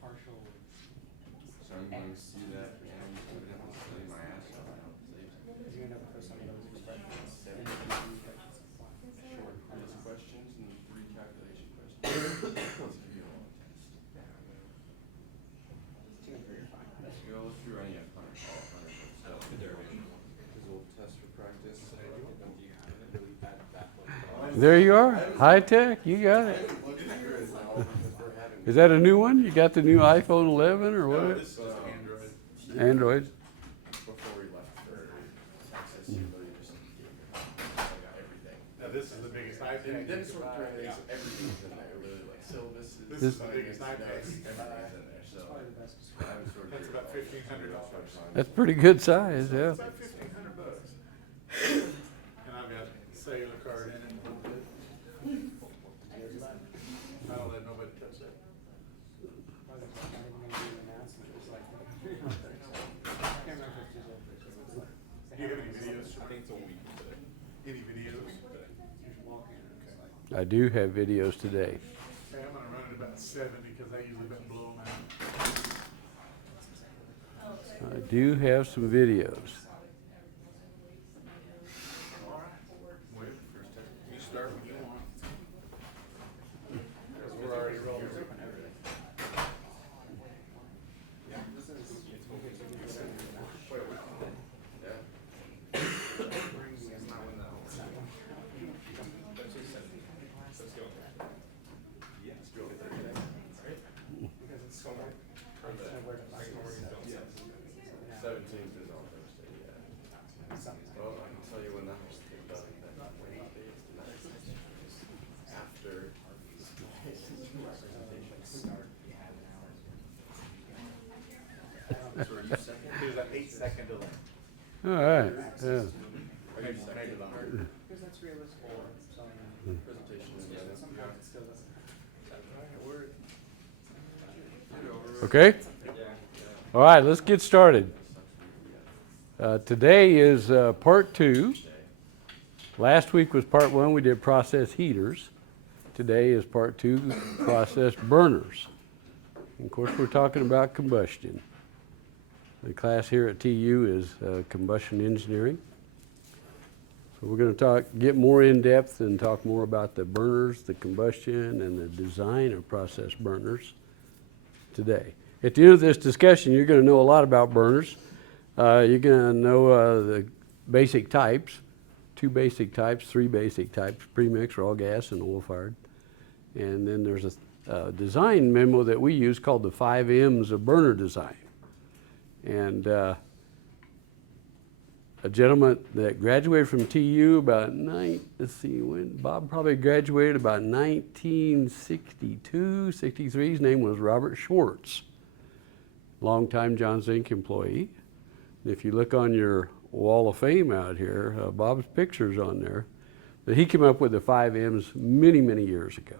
partial. So I'm going to see that and evidently study my ass off now. You end up with some of those expressions. Short quiz questions and then 3 calculation questions. It's going to be a long test. Go through any of 100 stuff. The derivation. His old test for practice. There you are, high tech, you got it. Is that a new one? You got the new iPhone 11 or what? No, this is just Android. Android? Before we left for access to millions, I got everything. Now this is the biggest iPad. Then sort of everything's in there, really, like syllabuses. This is the biggest iPad. Everything's in there, so I was sort of. That's about $1,500. That's pretty good size, yeah. It's about $1,500. And I've got cellular card in it. I don't let nobody touch that. Do you have any videos? I think it's a week today. Any videos? I do have videos today. Okay, I'm gonna run it about 7 because I usually don't blow them out. I do have some videos. All right. Wait, you start when you want. Because we're already rolling. Well, I can tell you when that was done. That Wednesday is the night after There's an 8-second delay. All right, yeah. Maybe longer. Because that's realistic. Presentation is done. Sometimes it still doesn't. Okay? All right, let's get started. Today is part 2. Last week was part 1. We did process heaters. Today is part 2, process burners. And of course, we're talking about combustion. The class here at TU is combustion engineering. So we're going to get more in depth and talk more about the burners, the combustion, and the design of process burners today. At the end of this discussion, you're going to know a lot about burners. You're going to know the basic types, 2 basic types, 3 basic types, premix, raw gas, and oil-fired. And then there's a design memo that we use called the 5 M's of burner design. And a gentleman that graduated from TU about Bob probably graduated about 1962, 63. His name was Robert Schwartz, longtime John Zink employee. And if you look on your wall of fame out here, Bob's picture's on there. But he came up with the 5 M's many, many years ago.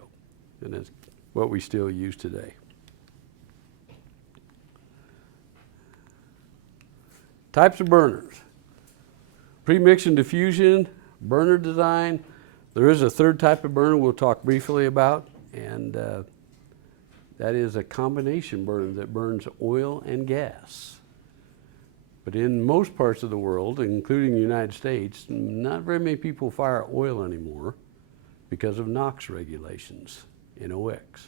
And that's what we still use today. Types of burners. Premix and diffusion, burner design. There is a 3rd type of burner we'll talk briefly about, and that is a combination burner that burns oil and gas. But in most parts of the world, including the United States, not very many people fire oil anymore because of NOx regulations, NOx.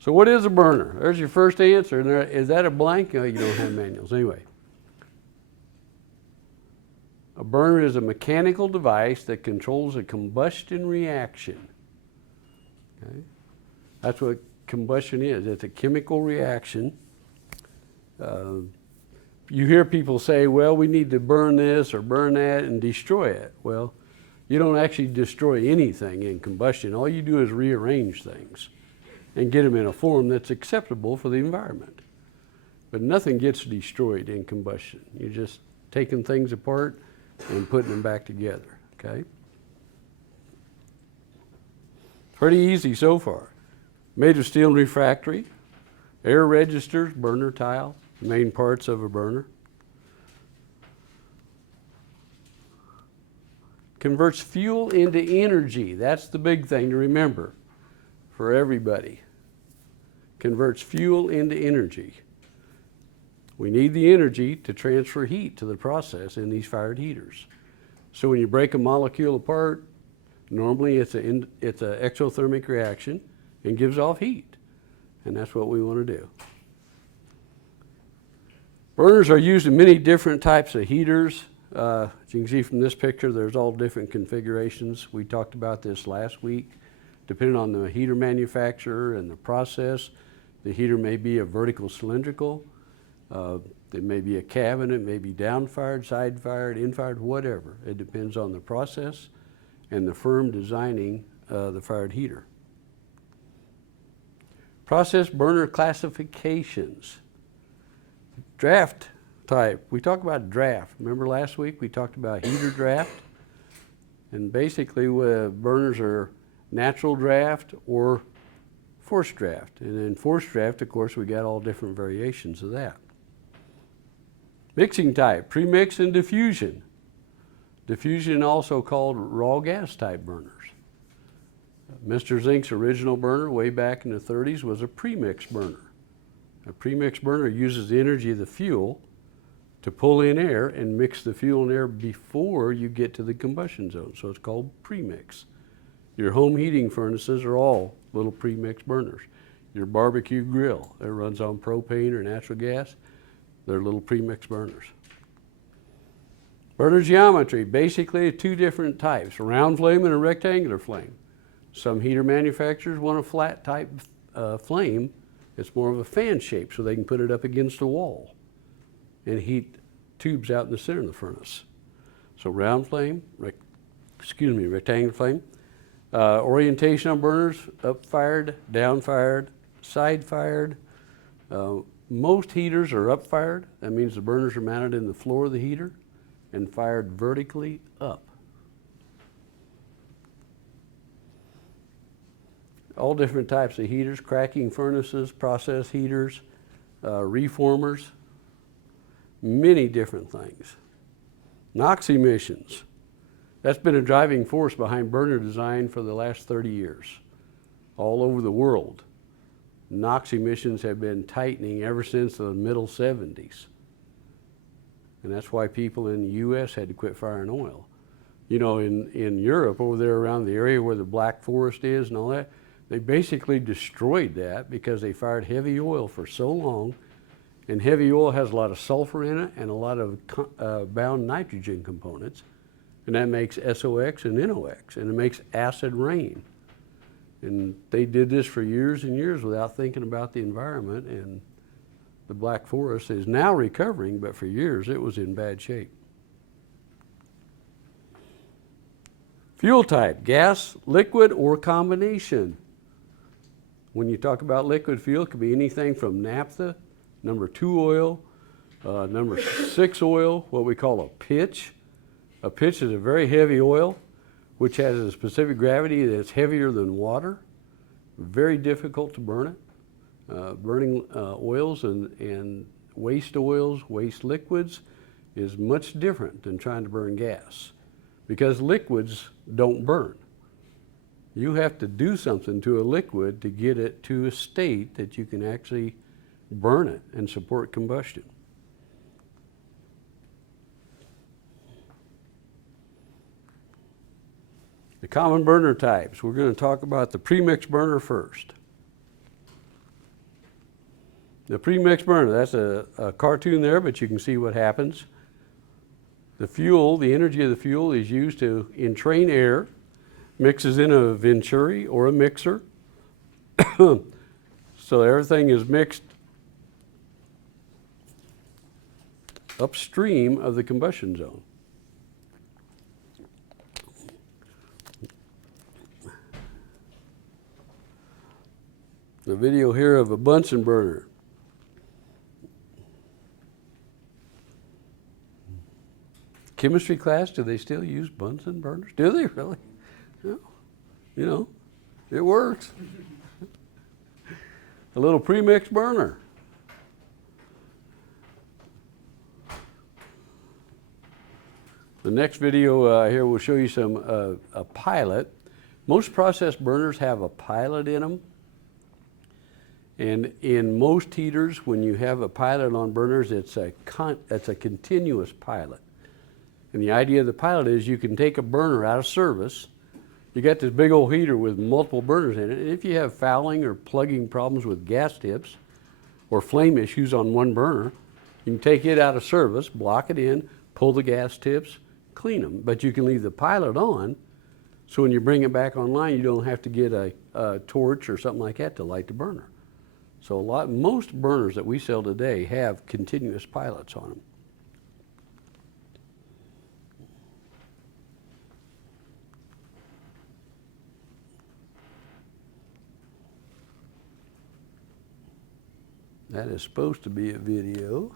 So what is a burner? There's your first answer. Is that a blank? Oh, you don't have manuals. Anyway. A burner is a mechanical device that controls a combustion reaction. Okay? That's what combustion is. It's a chemical reaction. You hear people say, well, we need to burn this or burn that and destroy it. Well, you don't actually destroy anything in combustion. All you do is rearrange things and get them in a form that's acceptable for the environment. But nothing gets destroyed in combustion. You're just taking things apart and putting them back together, okay? Pretty easy so far. Made of steel and refractory, air registers, burner tile, main parts of a burner. Converts fuel into energy. That's the big thing to remember. for everybody. Converts fuel into energy. We need the energy to transfer heat to the process in these fired heaters. So when you break a molecule apart, normally it's an exothermic reaction and gives off heat. And that's what we want to do. Burners are used in many different types of heaters. As you can see from this picture, there's all different configurations. We talked about this last week. Depending on the heater manufacturer and the process, the heater may be a vertical cylindrical. It may be a cabin, it may be down-fired, side-fired, in-fired, whatever. It depends on the process and the firm designing the fired heater. Process burner classifications. Draft type. We talked about draft. Remember last week we talked about heater draft? And basically burners are natural draft or forced draft. And in forced draft, of course, we got all different variations of that. Mixing type, premix and diffusion. Diffusion also called raw gas type burners. Mr. Zink's original burner way back in the 30s was a premix burner. A premix burner uses the energy of the fuel to pull in air and mix the fuel and air before you get to the combustion zone. So it's called premix. Your home heating furnaces are all little premix burners. Your barbecue grill that runs on propane or natural gas, they're little premix burners. Burner geometry, basically two different types, a round flame and a rectangular flame. Some heater manufacturers want a flat type flame. It's more of a fan shape so they can put it up against a wall and heat tubes out in the center of the furnace. So round flame, rectangular flame. Orientation on burners, up fired, down fired, side fired. Most heaters are up fired. That means the burners are mounted in the floor of the heater and fired vertically up. All different types of heaters, cracking furnaces, process heaters, reformers, many different things. NOx emissions. That's been a driving force behind burner design for the last 30 years. All over the world, NOx emissions have been tightening ever since the middle 70s. And that's why people in the US had to quit firing oil. You know, in Europe, over there around the area where the Black Forest is and all that, they basically destroyed that because they fired heavy oil for so long, and heavy oil has a lot of sulfur in it and a lot of bound nitrogen components, and that makes SOx and NOx, and it makes acid rain. And they did this for years and years without thinking about the environment, and the Black Forest is now recovering, but for years it was in bad shape. Fuel type, gas, liquid, or combination. When you talk about liquid fuel, it could be anything from naphtha, number 2 oil, number 6 oil, what we call a pitch. A pitch is a very heavy oil, which has a specific gravity that's heavier than water. Very difficult to burn it. Burning oils and waste oils, waste liquids is much different than trying to burn gas, because liquids don't burn. You have to do something to a liquid to get it to a state that you can actually burn it and support combustion. The common burner types. We're going to talk about the premix burner first. The premix burner, that's a cartoon there, but you can see what happens. The fuel, the energy of the fuel is used to entrain air, mixes in a venturi or a mixer. So everything is mixed upstream of the combustion zone. The video here of a Bunsen burner. Chemistry class, do they still use Bunsen burners? Do they really? No. You know, it works. A little premix burner. The next video here will show you some a pilot Most process burners have a pilot in them. And in most heaters, when you have a pilot on burners, it's a continuous pilot. And the idea of the pilot is you can take a burner out of service. You got this big old heater with multiple burners in it. And if you have fouling or plugging problems with gas tips or flame issues on one burner, you can take it out of service, block it in, pull the gas tips, clean them. But you can leave the pilot on, so when you bring it back online, you don't have to get a torch or something like that to light the burner. So most burners that we sell today have continuous pilots on them. That is supposed to be a video.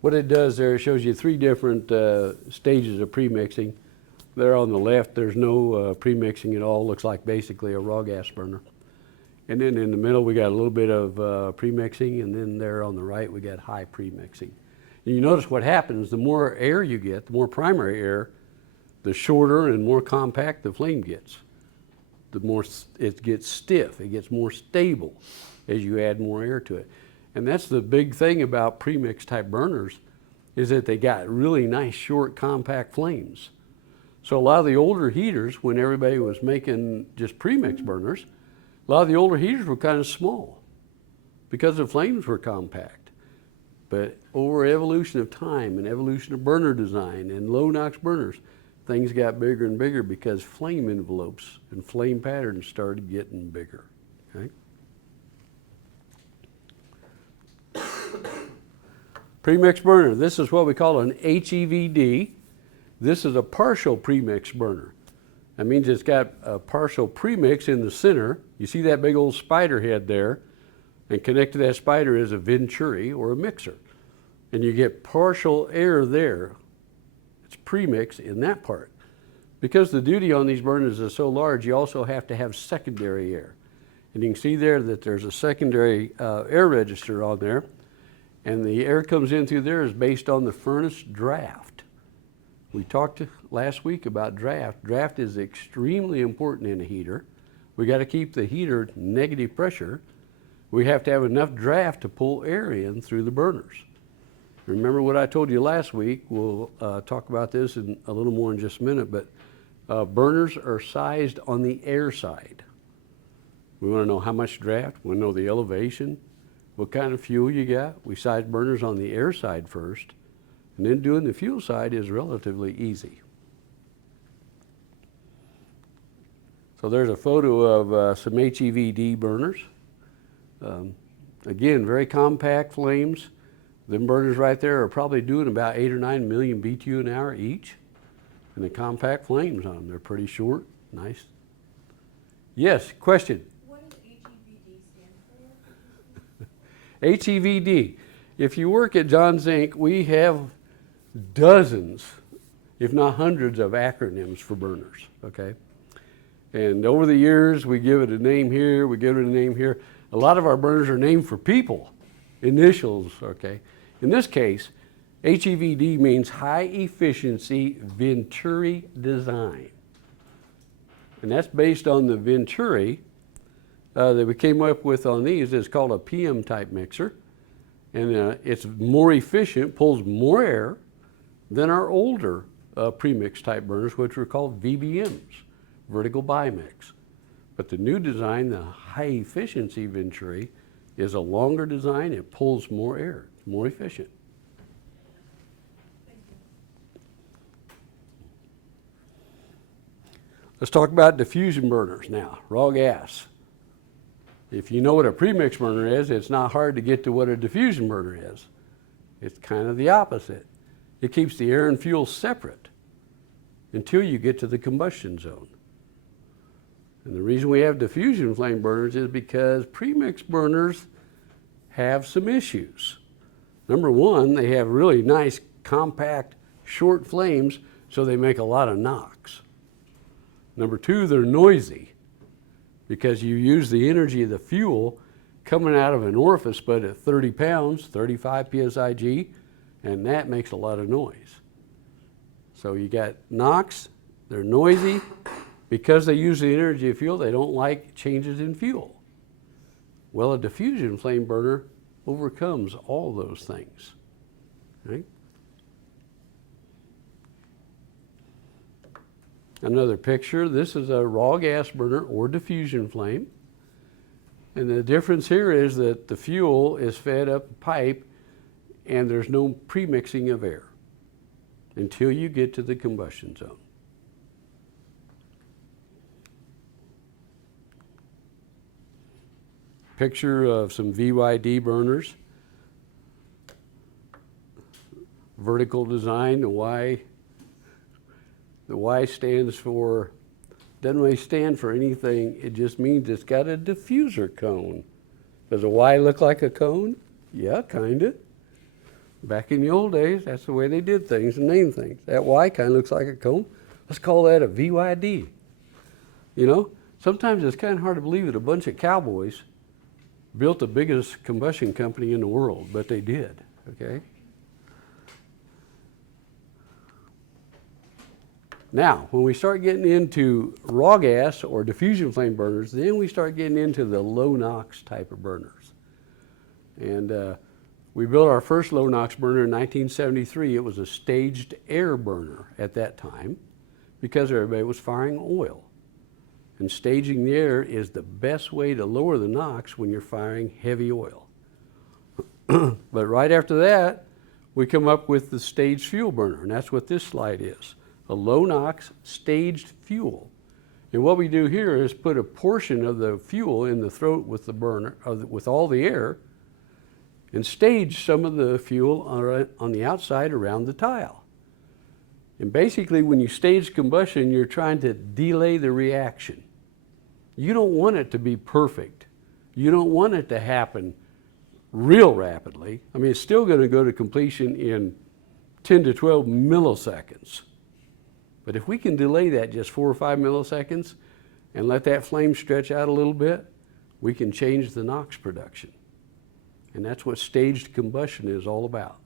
What it does there, it shows you 3 different stages of pre-mixing. There on the left, there's no pre-mixing at all. Looks like basically a raw gas burner. And then in the middle, we got a little bit of pre-mixing, and then there on the right, we got high pre-mixing. And you notice what happens, the more air you get, the more primary air, the shorter and more compact the flame gets. The more it gets stiff, it gets more stable as you add more air to it. And that's the big thing about premix type burners, is that they got really nice short compact flames. So a lot of the older heaters, when everybody was making just premix burners, a lot of the older heaters were kind of small because the flames were compact. But over evolution of time and evolution of burner design and low NOx burners, things got bigger and bigger because flame envelopes and flame patterns started getting bigger. Okay? Premix burner, this is what we call an HEVD. This is a partial premix burner. That means it's got a partial premix in the center. You see that big old spider head there, and connected to that spider is a venturi or a mixer. And you get partial air there. It's premix in that part. Because the duty on these burners is so large, you also have to have secondary air. And you can see there that there's a secondary air register on there. And the air comes in through there is based on the furnace draft. We talked last week about draft. Draft is extremely important in a heater. We got to keep the heater negative pressure. We have to have enough draft to pull air in through the burners. Remember what I told you last week? We'll talk about this in a little more in just a minute, but burners are sized on the air side. We want to know how much draft, we want to know the elevation, what kind of fuel you got. We size burners on the air side first, and then doing the fuel side is relatively easy. So there's a photo of some HEVD burners. Again, very compact flames. Them burners right there are probably doing about 8 or 9 million BTU an hour each. And the compact flames on them, they're pretty short, nice. Yes, question? What does HEVD stand for? HEVD. If you work at John's Inc., we have dozens, if not hundreds of acronyms for burners, okay? And over the years, we give it a name here, we give it a name here. A lot of our burners are named for people, initials, okay? In this case, HEVD means high efficiency venturi design. And that's based on the venturi that we came up with on these. It's called a PM type mixer. And it's more efficient, pulls more air than our older premix type burners, which were called VBMs, vertical bimix. But the new design, the high efficiency venturi, is a longer design. It pulls more air, it's more efficient. Let's talk about diffusion burners now, raw gas. If you know what a premix burner is, it's not hard to get to what a diffusion burner is. It's kind of the opposite. It keeps the air and fuel separate until you get to the combustion zone. And the reason we have diffusion flame burners is because premix burners have some issues. Number one, they have really nice, compact, short flames, so they make a lot of NOx. Number two, they're noisy because you use the energy of the fuel coming out of an orifice, but at 30 pounds, 35 psig, and that makes a lot of noise. So you got NOx, They're noisy. Because they use the energy of fuel, they don't like changes in fuel. Well, a diffusion flame burner overcomes all those things. Right? Another picture, this is a raw gas burner or diffusion flame. And the difference here is that the fuel is fed up a pipe and there's no pre-mixing of air until you get to the combustion zone. Picture of some VYD burners. Vertical design, the Y stands for, doesn't really stand for anything, it just means it's got a diffuser cone. Does a Y look like a cone? Yeah, kinda. Back in the old days, that's the way they did things and named things. That Y kind of looks like a cone. Let's call that a VYD. You know, sometimes it's kind of hard to believe that a bunch of cowboys built the biggest combustion company in the world, but they did, okay? Now, when we start getting into raw gas or diffusion flame burners, then we start getting into the low NOx type of burners. And we built our first low NOx burner in 1973. It was a staged air burner at that time because everybody was firing oil. And staging the air is the best way to lower the NOx when you're firing heavy oil. But right after that, we come up with the staged fuel burner, and that's what this slide is. A low NOx staged fuel. And what we do here is put a portion of the fuel in the throat with the burner, with all the air, and stage some of the fuel on the outside around the tile. And basically, when you stage combustion, you're trying to delay the reaction. You don't want it to be perfect. You don't want it to happen real rapidly. I mean, it's still going to go to completion in 10 to 12 milliseconds. But if we can delay that just 4 or 5 milliseconds and let that flame stretch out a little bit, we can change the NOx production. And that's what staged combustion is all about,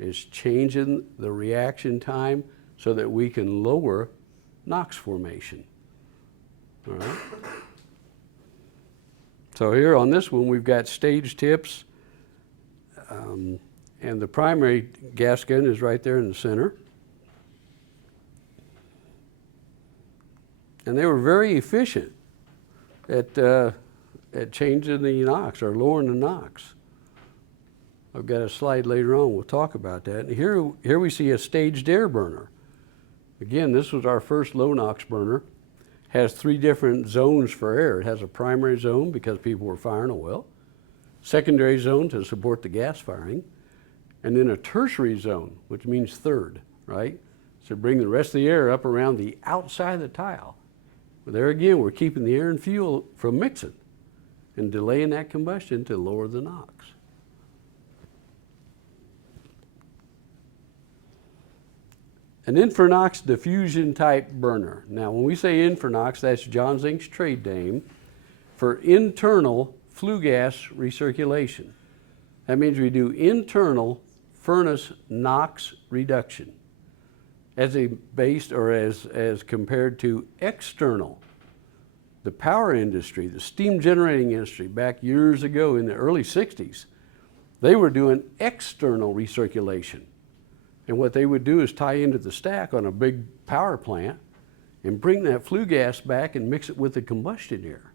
is changing the reaction time so that we can lower NOx formation. All right. So here on this one, we've got stage tips, and the primary gas gun is right there in the center. And they were very efficient at changing the NOx or lowering the NOx. I've got a slide later on, we'll talk about that. And here we see a staged air burner. Again, this was our first low NOx burner. Has 3 different zones for air. It has a primary zone because people were firing oil, secondary zone to support the gas firing, and then a tertiary zone, which means third, right? So bring the rest of the air up around the outside of the tile. But there again, we're keeping the air and fuel from mixing and delaying that combustion to lower the NOx. An Infra NOx diffusion type burner. Now, when we say Infra NOx, that's John Zink's trade name for internal flue gas recirculation. That means we do internal furnace NOx reduction as compared to external. The power industry, the steam generating industry, back years ago in the early 60s, they were doing external recirculation. And what they would do is tie into the stack on a big power plant and bring that flue gas back and mix it with the combustion air.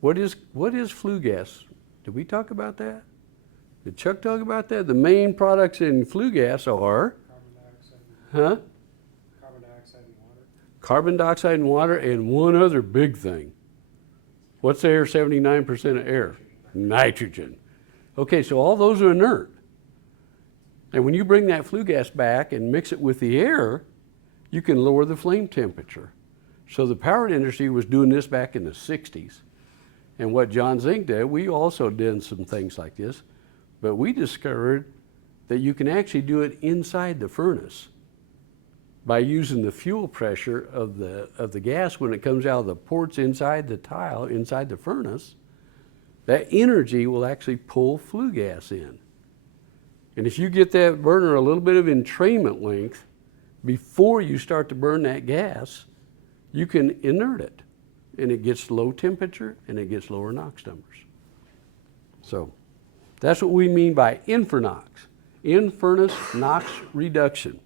What is flue gas? Did we talk about that? Did Chuck talk about that? The main products in flue gas are Carbon dioxide and water. Carbon dioxide and water, and one other big thing. What's air 79% of air? Nitrogen. Okay, so all those are inert. And when you bring that flue gas back and mix it with the air, you can lower the flame temperature. So the power industry was doing this back in the 60s. And what John Zink did, we also did some things like this, but we discovered that you can actually do it inside the furnace by using the fuel pressure of the gas when it comes out of the ports inside the tile, inside the furnace. That energy will actually pull flue gas in. And if you get that burner a little bit of entrainment length, before you start to burn that gas, you can inert it. And it gets low temperature and it gets lower NOx numbers. So that's what we mean by Infra NOx, in-furnace NOx reduction.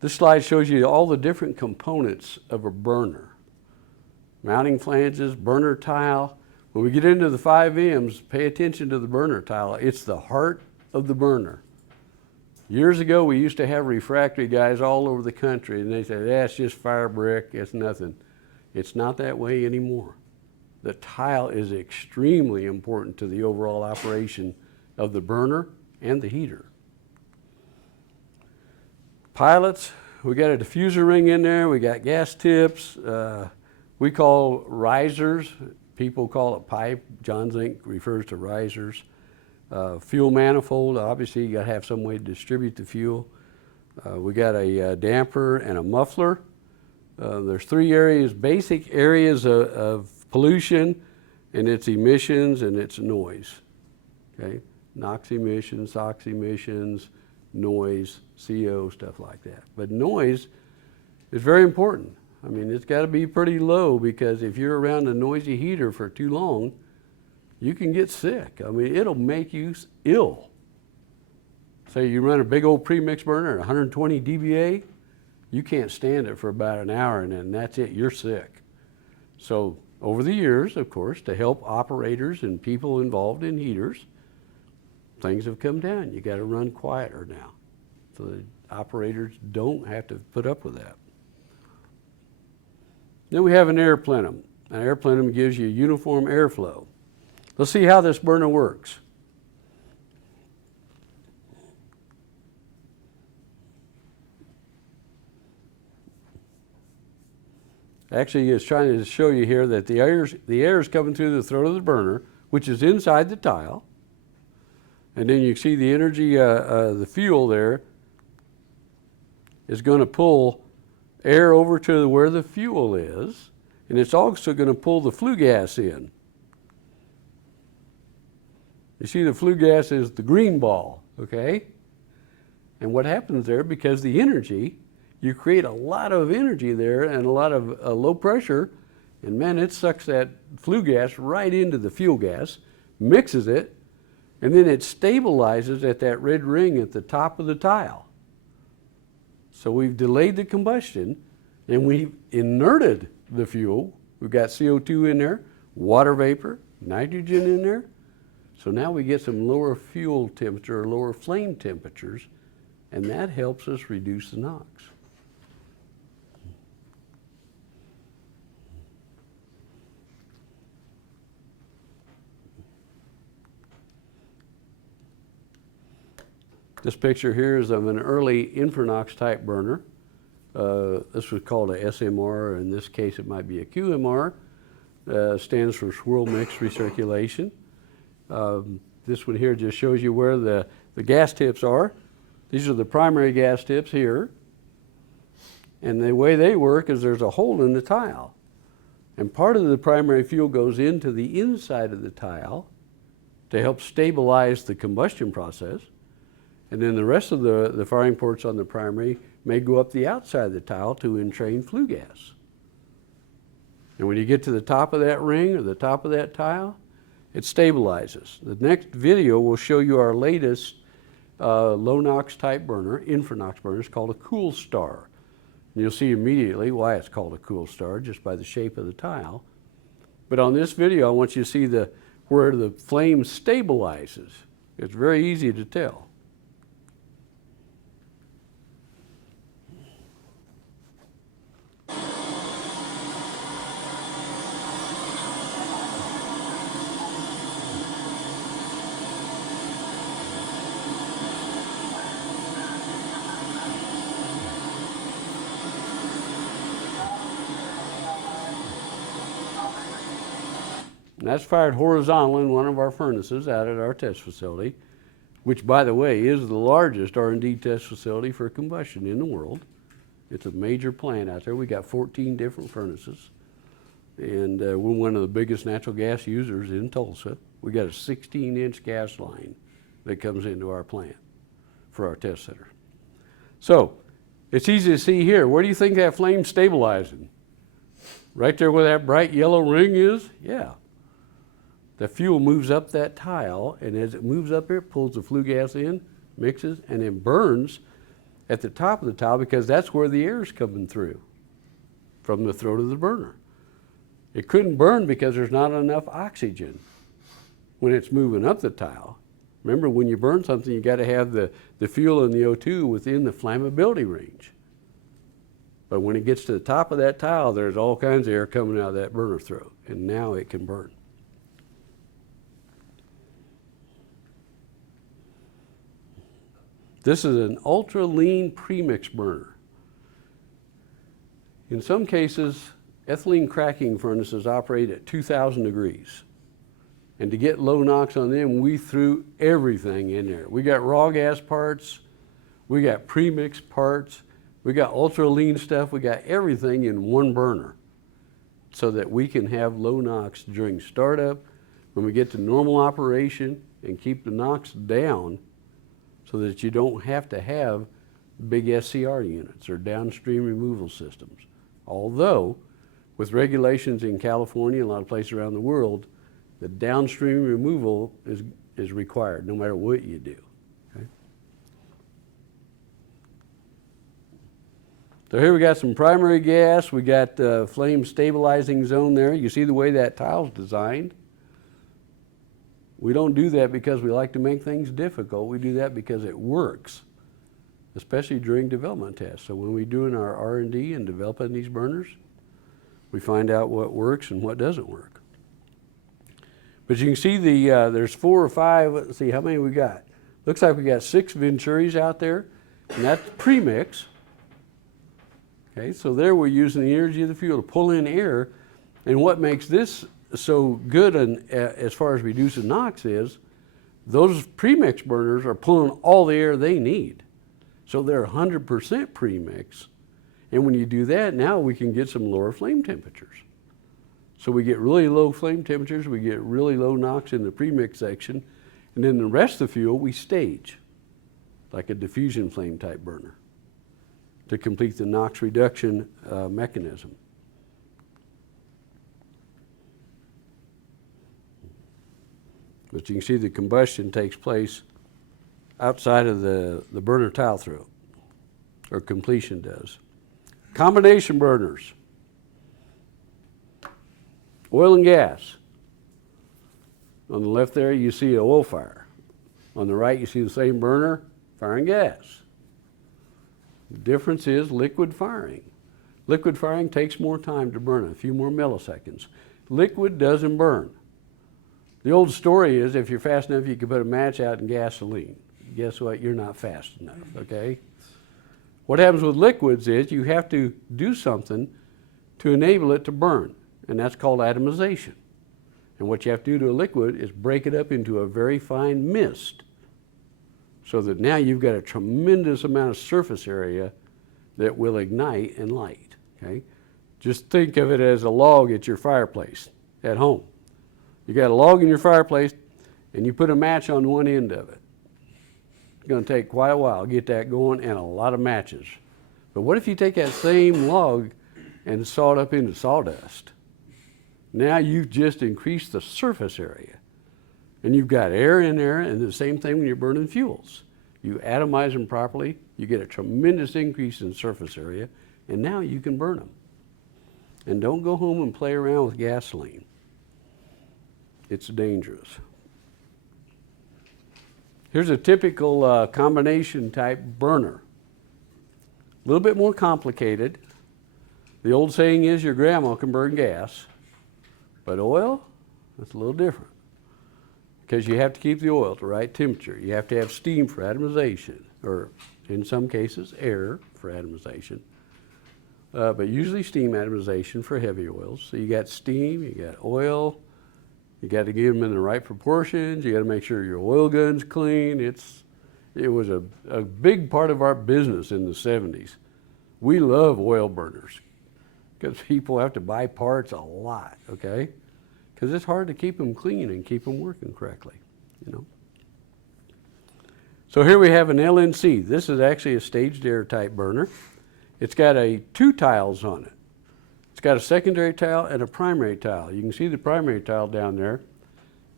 This slide shows you all the different components of a burner. Mounting flanges, burner tile. When we get into the 5 M's, pay attention to the burner tile. It's the heart of the burner. Years ago, we used to have refractory guys all over the country, and they said, that's just fire brick, it's nothing. It's not that way anymore. The tile is extremely important to the overall operation of the burner and the heater. Pilots, we got a diffuser ring in there, we got gas tips, we call risers, people call it pipe, John Zink refers to risers. Fuel manifold, obviously you got to have some way to distribute the fuel. We got a damper and a muffler. There's 3 areas, basic areas of pollution, and it's emissions and it's noise. Okay, NOx emissions, SOx emissions, noise, CO, stuff like that. But noise is very important. I mean, it's got to be pretty low, because if you're around a noisy heater for too long, you can get sick. I mean, it'll make you ill. Say you run a big old premix burner at 120 dBA, you can't stand it for about an hour, and then that's it, you're sick. So over the years, of course, to help operators and people involved in heaters, things have come down. You got to run quieter now, so the operators don't have to put up with that. Then we have an air plenum. An air plenum gives you uniform airflow. Let's see how this burner works. Actually, it's trying to show you here that the air is coming through the throat of the burner, which is inside the tile. And then you see the energy, the fuel there is going to pull air over to where the fuel is, and it's also going to pull the flue gas in. You see the flue gas is the green ball, okay? And what happens there, because the energy, you create a lot of energy there and a lot of low pressure, and man, it sucks that flue gas right into the fuel gas, mixes it, and then it stabilizes at that red ring at the top of the tile. So we've delayed the combustion, and we've inerted the fuel. We've got CO2 in there, water vapor, nitrogen in there. So now we get some lower fuel temperature or lower flame temperatures, and that helps us reduce the NOx. This picture here is of an early Infra NOx type burner. This was called a SMR. In this case, it might be a QMR. Stands for swirl mix recirculation. This one here just shows you where the gas tips are. These are the primary gas tips here. And the way they work is there's a hole in the tile. And part of the primary fuel goes into the inside of the tile to help stabilize the combustion process. And then the rest of the firing ports on the primary may go up the outside of the tile to entrain flue gas. And when you get to the top of that ring or the top of that tile, it stabilizes. The next video will show you our latest low NOx type burner, Infra NOx burner. It's called a Cool Star. And you'll see immediately why it's called a Cool Star, just by the shape of the tile. But on this video, I want you to see where the flame stabilizes. It's very easy to tell. And that's fired horizontal in one of our furnaces out at our test facility, which, by the way, is the largest R&D test facility for combustion in the world. It's a major plant out there. We got 14 different furnaces, and we're one of the biggest natural gas users in Tulsa. We got a 16-inch gas line that comes into our plant for our test center. So, it's easy to see here. Where do you think that flame's stabilizing? Right there where that bright yellow ring is? Yeah. The fuel moves up that tile, and as it moves up here, it pulls the flue gas in, mixes, and then burns at the top of the tile because that's where the air is coming through from the throat of the burner. It couldn't burn because there's not enough oxygen when it's moving up the tile. Remember, when you burn something, you got to have the fuel and the O2 within the flammability range. But when it gets to the top of that tile, there's all kinds of air coming out of that burner throat, and now it can burn. This is an ultra lean premix burner. In some cases, ethylene cracking furnaces operate at 2,000 degrees. And to get low NOx on them, we threw everything in there. We got raw gas parts, we got premix parts, we got ultra lean stuff, we got everything in one burner so that we can have low NOx during startup, when we get to normal operation, and keep the NOx down so that you don't have to have big SCR units or downstream removal systems. Although, with regulations in California and a lot of places around the world, the downstream removal is required no matter what you do. Okay? So here we got some primary gas. We got flame stabilizing zone there. You see the way that tile's designed? We don't do that because we like to make things difficult. We do that because it works, especially during development tests. So when we're doing our R&D and developing these burners, we find out what works and what doesn't work. But you can see there's 4 or 5, let's see how many we got. Looks like we got 6 Venturis out there, and that's premix. Okay, so there we're using the energy of the fuel to pull in air, and what makes this so good and as far as reducing NOx is, those premix burners are pulling all the air they need. So they're 100% premix, and when you do that, now we can get some lower flame temperatures. So we get really low flame temperatures, we get really low NOx in the premix section, and then the rest of the fuel we stage, like a diffusion flame type burner, to complete the NOx reduction mechanism. But you can see the combustion takes place outside of the burner tile throat, or completion does. Combination burners. Oil and gas. On the left there you see an oil fire. On the right you see the same burner firing gas. The difference is liquid firing. Liquid firing takes more time to burn, a few more milliseconds. Liquid doesn't burn. The old story is if you're fast enough you can put a match out in gasoline. Guess what? You're not fast enough, okay? What happens with liquids is you have to do something to enable it to burn, and that's called atomization. And what you have to do to a liquid is break it up into a very fine mist so that now you've got a tremendous amount of surface area that will ignite and light, okay? Just think of it as a log at your fireplace at home. You got a log in your fireplace and you put a match on one end of it. It's going to take quite a while to get that going and a lot of matches. But what if you take that same log and saw it up into sawdust? Now you've just increased the surface area. And you've got air in there, and the same thing when you're burning fuels. You atomize them properly, you get a tremendous increase in surface area, and now you can burn them. And don't go home and play around with gasoline. It's dangerous. Here's a typical combination type burner. A little bit more complicated. The old saying is your grandma can burn gas, but oil, that's a little different. Because you have to keep the oil at the right temperature. You have to have steam for atomization, or in some cases air for atomization. But usually steam atomization for heavy oils. So you got steam, you got oil, you got to get them in the right proportions, you got to make sure your oil gun's clean. It was a big part of our business in the 70s. We love oil burners because people have to buy parts a lot, okay? Because it's hard to keep them clean and keep them working correctly, you know. So here we have an LNC. This is actually a staged air type burner. It's got two tiles on it. It's got a secondary tile and a primary tile. You can see the primary tile down there.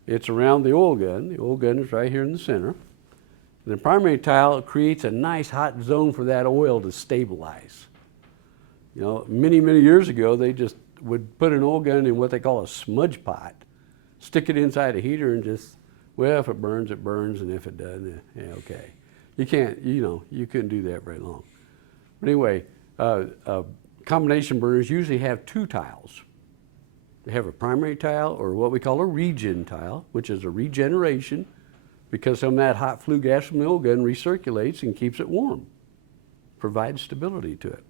It's around the oil gun. The oil gun is right here in the center. And the primary tile creates a nice hot zone for that oil to stabilize. You know, many, many years ago, they just would put an oil gun in what they call a smudge pot, stick it inside a heater and just, well, if it burns, and if it doesn't, yeah, okay. You can't, you couldn't do that very long. But anyway, combination burners usually have two tiles. They have a primary tile, or what we call a regen tile, which is a regeneration, because some of that hot flue gas from the oil gun recirculates and keeps it warm, provides stability to it.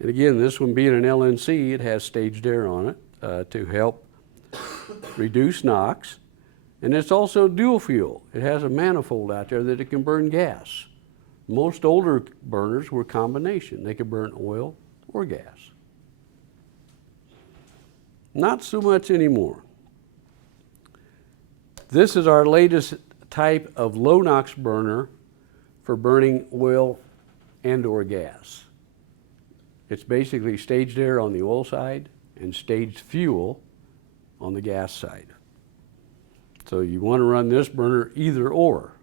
And again, this one being an LNC, it has staged air on it to help reduce NOx. And it's also dual fuel. It has a manifold out there that it can burn gas. Most older burners were combination. They could burn oil or gas. Not so much anymore. This is our latest type of low NOx burner for burning oil and or gas. It's basically staged air on the oil side and staged fuel on the gas side. So you want to run this burner either or.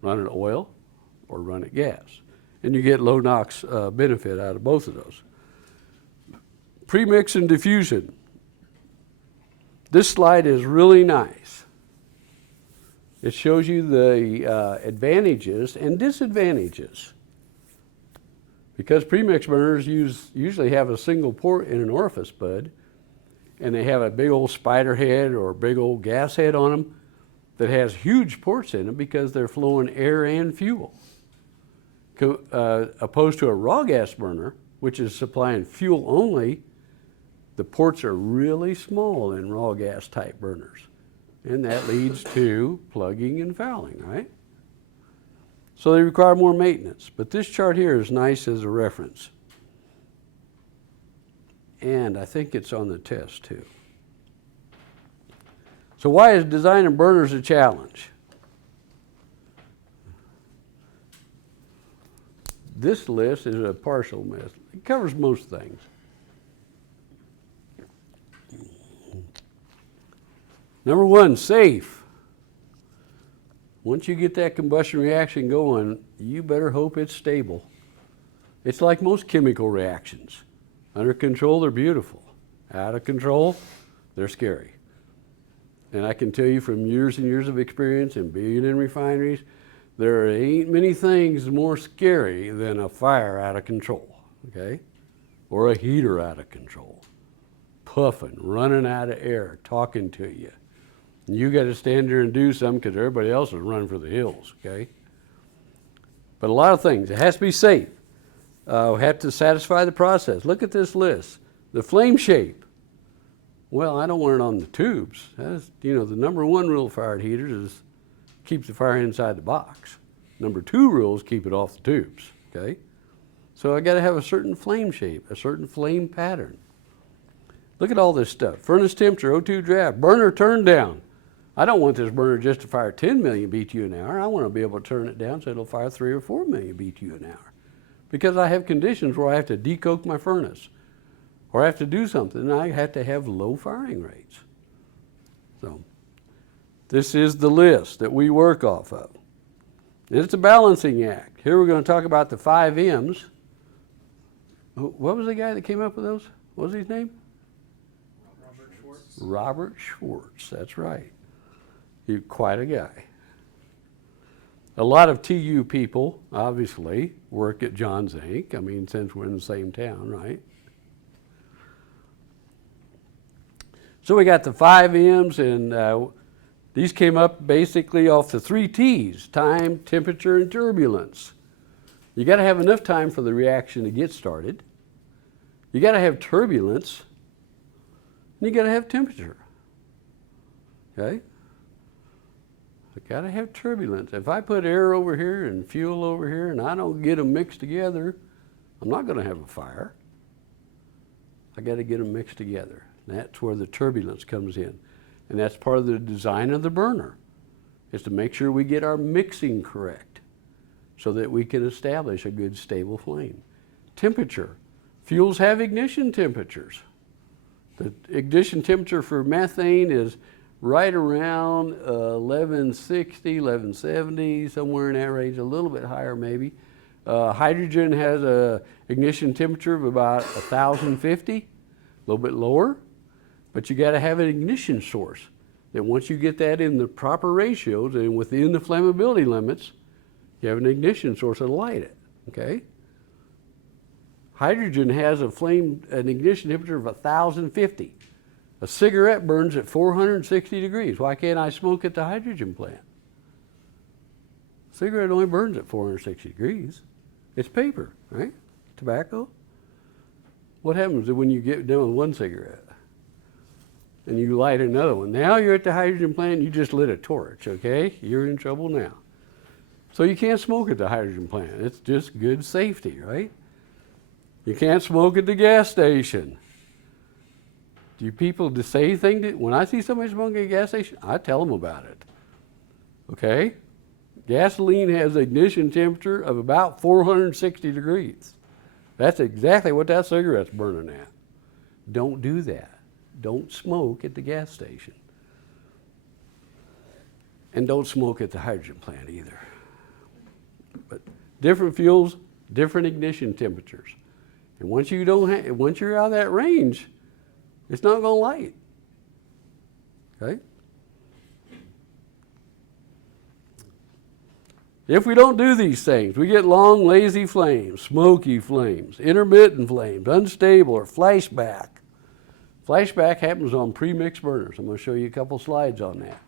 Run it oil or run it gas. And you get low NOx benefit out of both of those. Premix and diffusion. This slide is really nice. It shows you the advantages and disadvantages. Because premix burners usually have a single port in an orifice bud, and they have a big old spider head or a big old gas head on them that has huge ports in them because they're flowing air and fuel. Opposed to a raw gas burner, which is supplying fuel only, the ports are really small in raw gas type burners. And that leads to plugging and fouling, right? So they require more maintenance. But this chart here is nice as a reference. And I think it's on the test too. So why is designing burners a challenge? This list is a partial list. It covers most things. Number one, safe. Once you get that combustion reaction going, you better hope it's stable. It's like most chemical reactions. Under control, they're beautiful. Out of control, they're scary. And I can tell you from years and years of experience and being in refineries, there ain't many things more scary than a fire out of control, okay? Or a heater out of control. Puffing, running out of air, talking to you. And you got to stand there and do something because everybody else is running for the hills, okay? But a lot of things. It has to be safe. We have to satisfy the process. Look at this list. The flame shape. Well, I don't want it on the tubes. That's, the number one rule of fired heaters is keep the fire inside the box. Number two rule is keep it off the tubes, okay? So I got to have a certain flame shape, a certain flame pattern. Look at all this stuff. Furnace temperature, O2 draft, burner turn down. I don't want this burner just to fire 10 million BTU an hour. I want to be able to turn it down so it'll fire 3 or 4 million BTU an hour. Because I have conditions where I have to decoke my furnace or I have to do something and I have to have low firing rates. So this is the list that we work off of. And it's a balancing act. Here we're going to talk about the 5 M's. What was the guy that came up with those? What was his name? Robert Schwartz. Robert Schwartz, that's right. He's quite a guy. A lot of TU people, obviously, work at Johns Inc. I mean, since we're in the same town, right? So we got the 5 M's, and these came up basically off the 3 T's, time, temperature, and turbulence. You got to have enough time for the reaction to get started. You got to have turbulence, and you got to have temperature, okay? I got to have turbulence. If I put air over here and fuel over here and I don't get them mixed together, I'm not going to have a fire. I got to get them mixed together. And that's where the turbulence comes in. And that's part of the design of the burner. is to make sure we get our mixing correct so that we can establish a good stable flame. Temperature. Fuels have ignition temperatures. The ignition temperature for methane is right around 1160, 1170, somewhere in that range, a little bit higher maybe. Hydrogen has a ignition temperature of about 1050, a little bit lower, but you got to have an ignition source. That once you get that in the proper ratios and within the flammability limits, you have an ignition source to light it, okay? Hydrogen has an ignition temperature of 1050. A cigarette burns at 460 degrees. Why can't I smoke at the hydrogen plant? Cigarette only burns at 460 degrees. It's paper, right? Tobacco. What happens when you get done with one cigarette and you light another one? Now you're at the hydrogen plant, you just lit a torch, okay? You're in trouble now. So you can't smoke at the hydrogen plant. It's just good safety, right? You can't smoke at the gas station. Do you people just say anything? When I see somebody smoking at a gas station, I tell them about it. Okay? Gasoline has an ignition temperature of about 460 degrees. That's exactly what that cigarette's burning at. Don't do that. Don't smoke at the gas station. And don't smoke at the hydrogen plant either. But different fuels, different ignition temperatures. And once you're out of that range, it's not going to light. Okay? If we don't do these things, we get long, lazy flames, smoky flames, intermittent flames, unstable, or flashback. Flashback happens on pre-mixed burners. I'm going to show you a couple slides on that.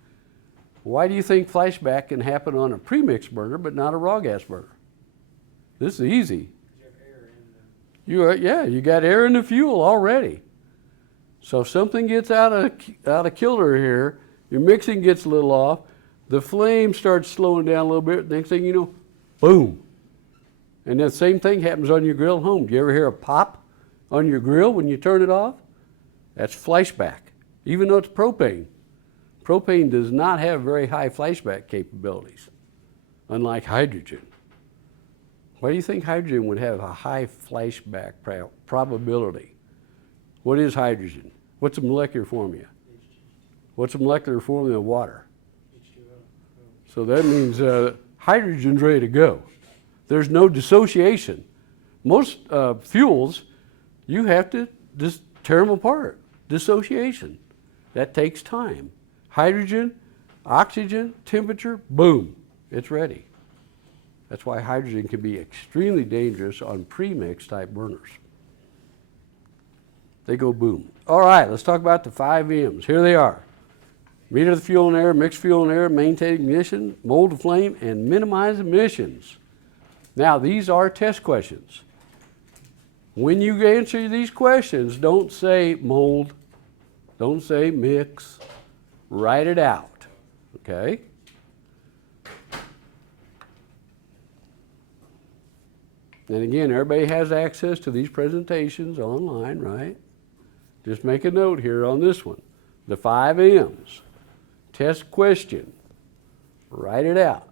Why do you think flashback can happen on a pre-mixed burner but not a raw gas burner? This is easy. You have air in them. You got air in the fuel already. So if something gets out of kilter here, your mixing gets a little off, the flame starts slowing down a little bit, next thing you know, boom. And that same thing happens on your grill at home. Do you ever hear a pop on your grill when you turn it off? That's flashback, even though it's propane. Propane does not have very high flashback capabilities, unlike hydrogen. Why do you think hydrogen would have a high flashback probability? What is hydrogen? What's the molecular formula? What's the molecular formula of water? H2O. So that means hydrogen's ready to go. There's no dissociation. Most fuels, you have to just tear them apart. Dissociation. That takes time. Hydrogen, oxygen, temperature, boom, it's ready. That's why hydrogen can be extremely dangerous on pre-mix type burners. They go boom. All right, let's talk about the 5 M's. Here they are. Meter the fuel and air, mix fuel and air, maintain ignition, mold the flame, and minimize emissions. Now, these are test questions. When you answer these questions, don't say mold, don't say mix, write it out, okay? And again, everybody has access to these presentations online, right? Just make a note here on this one. The 5 M's. Test question. Write it out.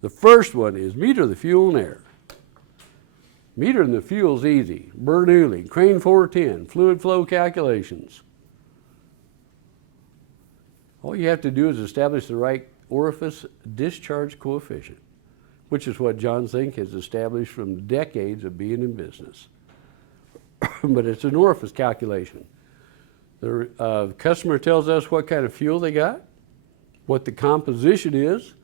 The first one is meter the fuel and air. Metering the fuel is easy. Bernoulli, Crane 410, fluid flow calculations. All you have to do is establish the right orifice discharge coefficient, which is what John Zink has established from decades of being in business. But it's an orifice calculation. The customer tells us what kind of fuel they got, what the composition is.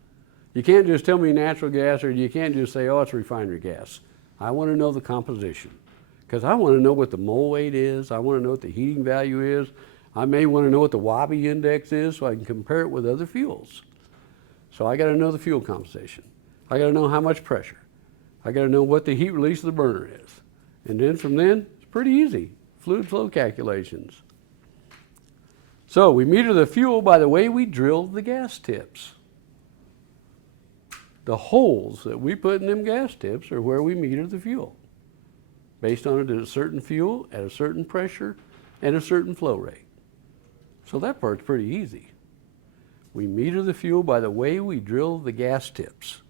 You can't just tell me natural gas, or you can't just say, oh, it's refinery gas. I want to know the composition, because I want to know what the mole weight is. I want to know what the heating value is. I may want to know what the Wabi index is so I can compare it with other fuels. So I got to know the fuel composition. I got to know how much pressure. I got to know what the heat release of the burner is. And then from then, it's pretty easy. Fluid flow calculations. So we meter the fuel by the way we drill the gas tips. The holes that we put in them gas tips are where we meter the fuel. Based on it at a certain fuel, at a certain pressure, and a certain flow rate. So that part's pretty easy. We meter the fuel by the way we drill the gas tips.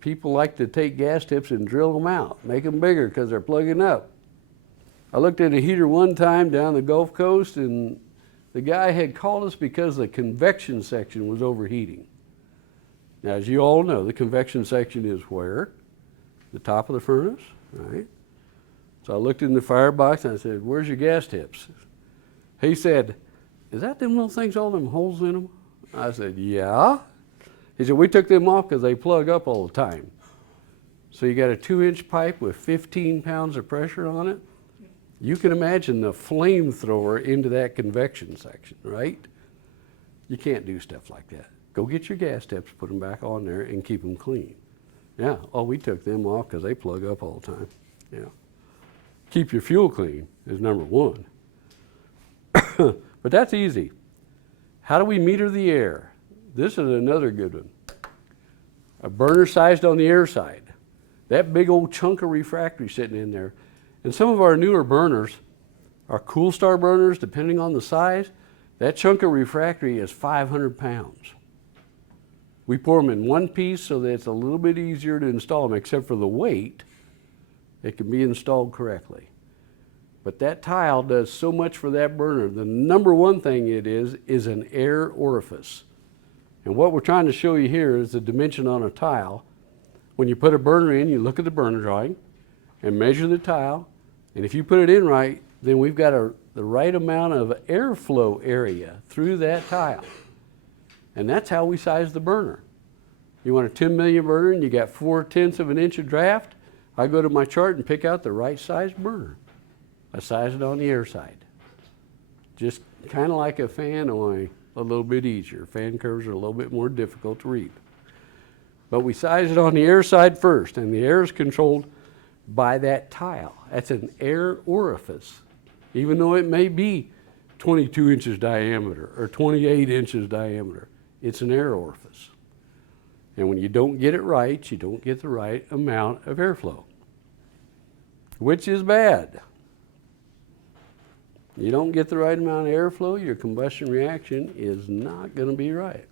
People like to take gas tips and drill them out, make them bigger because they're plugging up. I looked at a heater one time down the Gulf Coast, and the guy had called us because the convection section was overheating. Now, as you all know, the convection section is where? The top of the furnace, right? So I looked in the firebox and I said, "Where's your gas tips?" He said, "Is that them little things, all them holes in them?" I said, "Yeah." He said, "We took them off because they plug up all the time." So you got a 2-inch pipe with 15 pounds of pressure on it. You can imagine the flamethrower into that convection section, right? You can't do stuff like that. Go get your gas tips, put them back on there, and keep them clean. Yeah, oh, we took them off because they plug up all the time. Yeah. Keep your fuel clean is number one. But that's easy. How do we meter the air? This is another good one. A burner sized on the air side. That big old chunk of refractory sitting in there. And some of our newer burners, our Cool Star burners, depending on the size, that chunk of refractory is 500 pounds. We pour them in one piece so that it's a little bit easier to install them, except for the weight. It can be installed correctly. But that tile does so much for that burner. The number one thing it is an air orifice. And what we're trying to show you here is the dimension on a tile. When you put a burner in, you look at the burner drawing and measure the tile. And if you put it in right, then we've got the right amount of airflow area through that tile. And that's how we size the burner. You want a 10 million burner and you got 4/10 of an inch of draft, I go to my chart and pick out the right size burner. I size it on the air side. Just kind of like a fan, only a little bit easier. Fan curves are a little bit more difficult to read. But we size it on the air side first, and the air is controlled by that tile. That's an air orifice. Even though it may be 22 inches diameter or 28 inches diameter, it's an air orifice. And when you don't get it right, you don't get the right amount of airflow, which is bad. You don't get the right amount of airflow, your combustion reaction is not going to be right.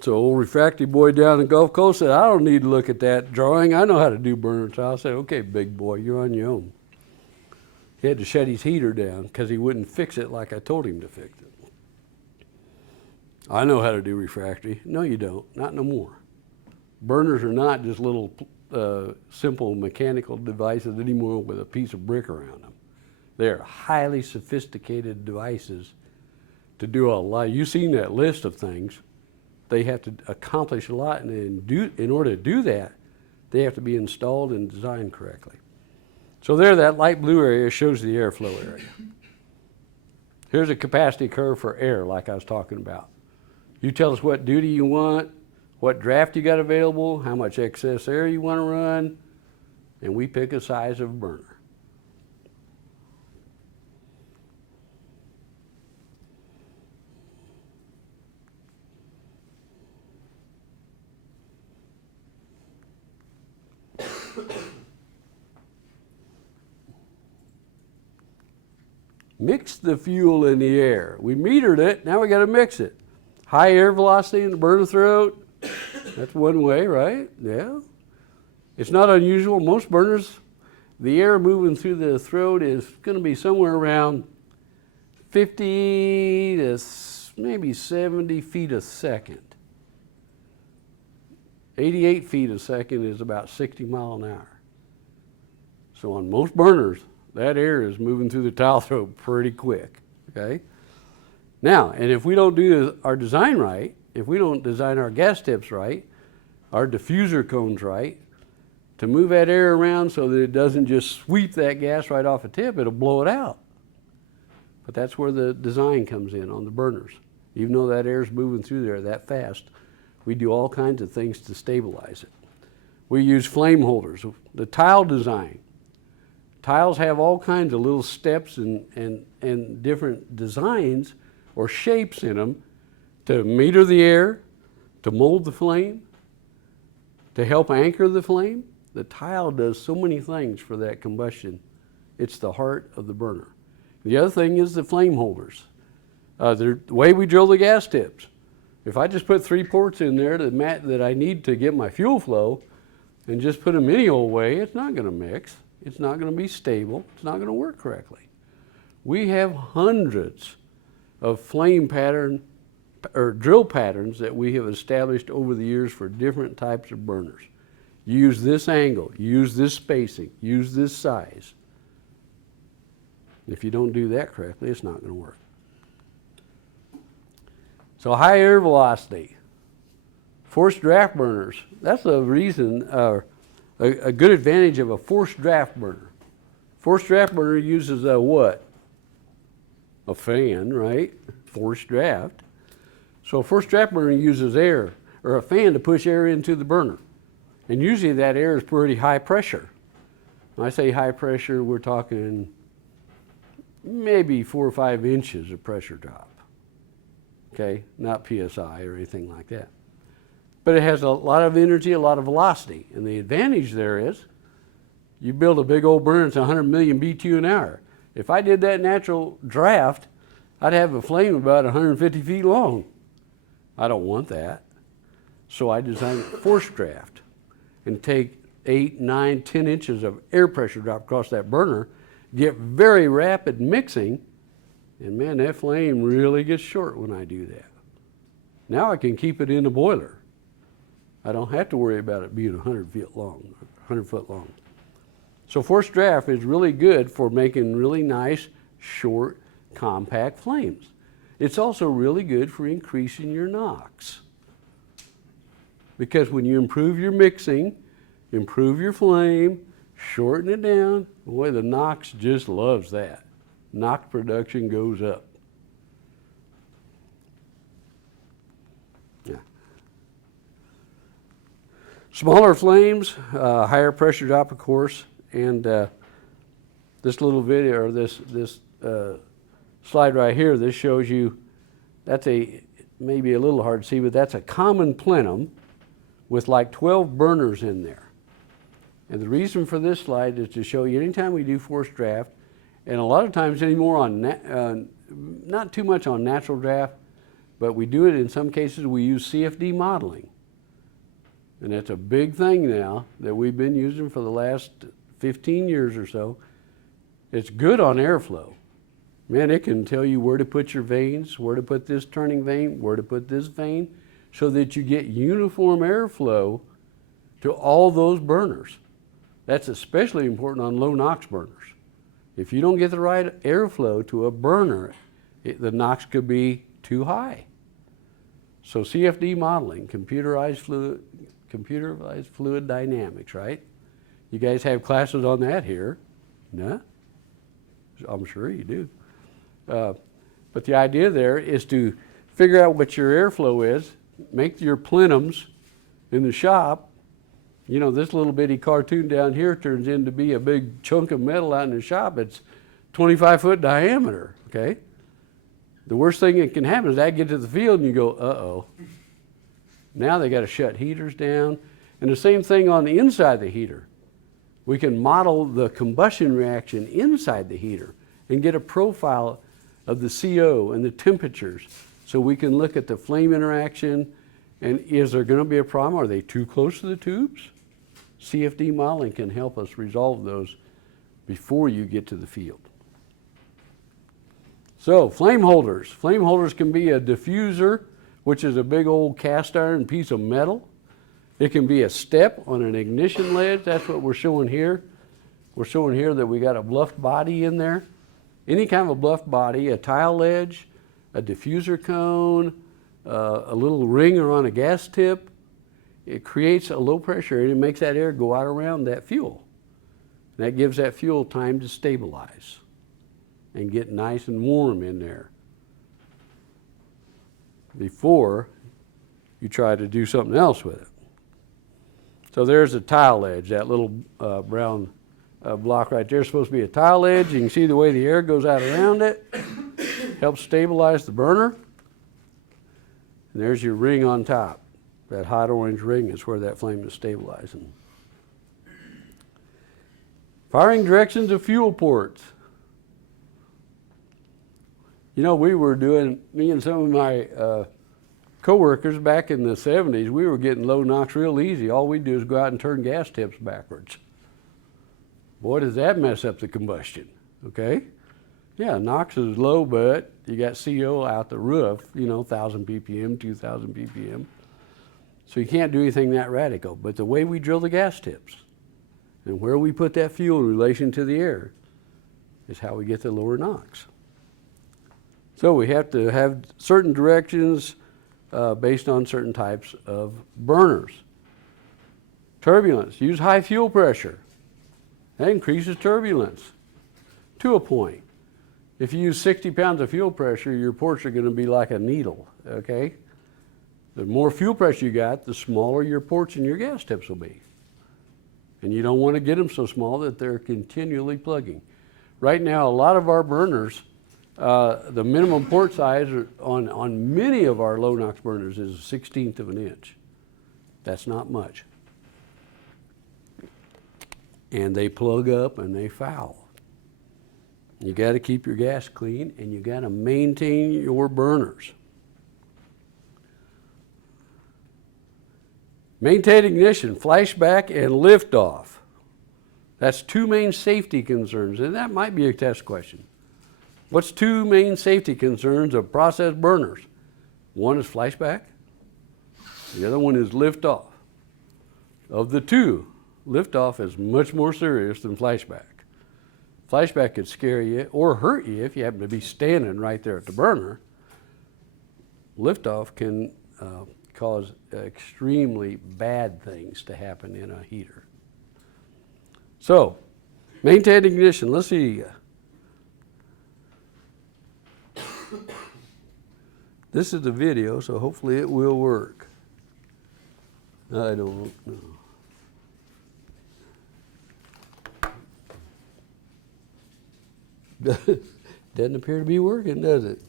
So old refractory boy down in the Gulf Coast said, "I don't need to look at that drawing. I know how to do burner tile." I said, "Okay, big boy, you're on your own." He had to shut his heater down because he wouldn't fix it like I told him to fix it. I know how to do refractory. No, you don't. Not no more. Burners are not just little simple mechanical devices anymore with a piece of brick around them. They're highly sophisticated devices to do a lot. You've seen that list of things. They have to accomplish a lot, and in order to do that, they have to be installed and designed correctly. So there, that light blue area shows the airflow area. Here's a capacity curve for air, like I was talking about. You tell us what duty you want, what draft you got available, how much excess air you want to run, and we pick a size of burner. Mix the fuel in the air. We metered it, now we got to mix it. High air velocity in the burner throat, that's one way, right? Yeah. It's not unusual. Most burners, the air moving through the throat is going to be somewhere around 50 to maybe 70 feet a second. 88 feet a second is about 60 miles an hour. So on most burners, that air is moving through the tile throat pretty quick, okay? Now, and if we don't do our design right, if we don't design our gas tips right, our diffuser cones right, to move that air around so that it doesn't just sweep that gas right off a tip, it'll blow it out. But that's where the design comes in on the burners. Even though that air is moving through there that fast, we do all kinds of things to stabilize it. We use flame holders. The tile design. Tiles have all kinds of little steps and different designs or shapes in them to meter the air, to mold the flame, to help anchor the flame. The tile does so many things for that combustion. It's the heart of the burner. The other thing is the flame holders. The way we drill the gas tips. If I just put 3 ports in there that I need to get my fuel flow and just put them any old way, it's not going to mix. It's not going to be stable. It's not going to work correctly. We have hundreds of flame pattern or drill patterns that we have established over the years for different types of burners. Use this angle, use this spacing, use this size. If you don't do that correctly, it's not going to work. So high air velocity, forced draft burners. That's the reason, a good advantage of a forced draft burner. Forced draft burner uses a what? A fan, right? Forced draft. So a forced draft burner uses air, or a fan to push air into the burner. And usually that air is pretty high pressure. When I say high pressure, we're talking maybe 4 or 5 inches of pressure drop. Okay, not PSI or anything like that. But it has a lot of energy, a lot of velocity. And the advantage there is, you build a big old burner, it's 100 million BTU an hour. If I did that natural draft, I'd have a flame about 150 feet long. I don't want that. So I designed forced draft and take 8, 9, 10 inches of air pressure drop across that burner, get very rapid mixing, and man, that flame really gets short when I do that. Now I can keep it in the boiler. I don't have to worry about it being 100 foot long. So forced draft is really good for making really nice, short, compact flames. It's also really good for increasing your NOx. Because when you improve your mixing, improve your flame, shorten it down, boy, the NOx just loves that. NOx production goes up. Yeah. Smaller flames, higher pressure drop, of course, and this little video, or this slide right here, this shows you, that's maybe a little hard to see, but that's a common plenum with like 12 burners in there. And the reason for this slide is to show you anytime we do forced draft, and a lot of times anymore on, not too much on natural draft, but we do it in some cases, we use CFD modeling. And that's a big thing now that we've been using for the last 15 years or so. It's good on airflow. Man, it can tell you where to put your vanes, where to put this turning vane, where to put this vane, so that you get uniform airflow to all those burners. That's especially important on low NOx burners. If you don't get the right airflow to a burner, the NOx could be too high. So CFD modeling, computerized fluid dynamics, right? You guys have classes on that here. No? I'm sure you do. But the idea there is to figure out what your airflow is, make your plenums in the shop. You know, this little bitty cartoon down here turns into be a big chunk of metal out in the shop. It's 25-foot diameter, okay? The worst thing that can happen is I get to the field and you go, uh-oh. Now they got to shut heaters down. And the same thing on the inside of the heater. We can model the combustion reaction inside the heater and get a profile of the CO and the temperatures so we can look at the flame interaction and is there going to be a problem? Are they too close to the tubes? CFD modeling can help us resolve those before you get to the field. So flame holders. Flame holders can be a diffuser, which is a big old cast iron piece of metal. It can be a step on an ignition ledge. That's what we're showing here. We're showing here that we got a bluffed body in there. Any kind of a bluffed body, a tile ledge, a diffuser cone, a little ringer on a gas tip. It creates a low pressure and it makes that air go out around that fuel. That gives that fuel time to stabilize and get nice and warm in there before you try to do something else with it. So there's a tile edge, that little brown block right there is supposed to be a tile edge. You can see the way the air goes out around it. Helps stabilize the burner. And there's your ring on top. that hot orange ring is where that flame is stabilizing. Firing directions of fuel ports. You know, we were doing, me and some of my co-workers back in the 70s, we were getting low NOx real easy. All we do is go out and turn gas tips backwards. Boy, does that mess up the combustion, okay? Yeah, NOx is low, but you got CO out the roof, you know, 1,000 ppm, 2,000 ppm. So you can't do anything that radical. But the way we drill the gas tips and where we put that fuel in relation to the air is how we get the lower NOx. So we have to have certain directions based on certain types of burners. Turbulence, use high fuel pressure. That increases turbulence to a point. If you use 60 pounds of fuel pressure, your ports are going to be like a needle, okay? The more fuel pressure you got, the smaller your ports and your gas tips will be. And you don't want to get them so small that they're continually plugging. Right now, a lot of our burners, the minimum port size on many of our low NOx burners is 1/16 of an inch. That's not much. And they plug up and they foul. You got to keep your gas clean and you got to maintain your burners. Maintain ignition, flashback, and liftoff. That's two main safety concerns, and that might be a test question. What's two main safety concerns of process burners? One is flashback, the other one is liftoff. Of the two, liftoff is much more serious than flashback. Flashback could scare you or hurt you if you happen to be standing right there at the burner. Liftoff can cause extremely bad things to happen in a heater. So, maintain ignition. Let's see. This is the video, so hopefully it will work. I don't know. Doesn't appear to be working, does it?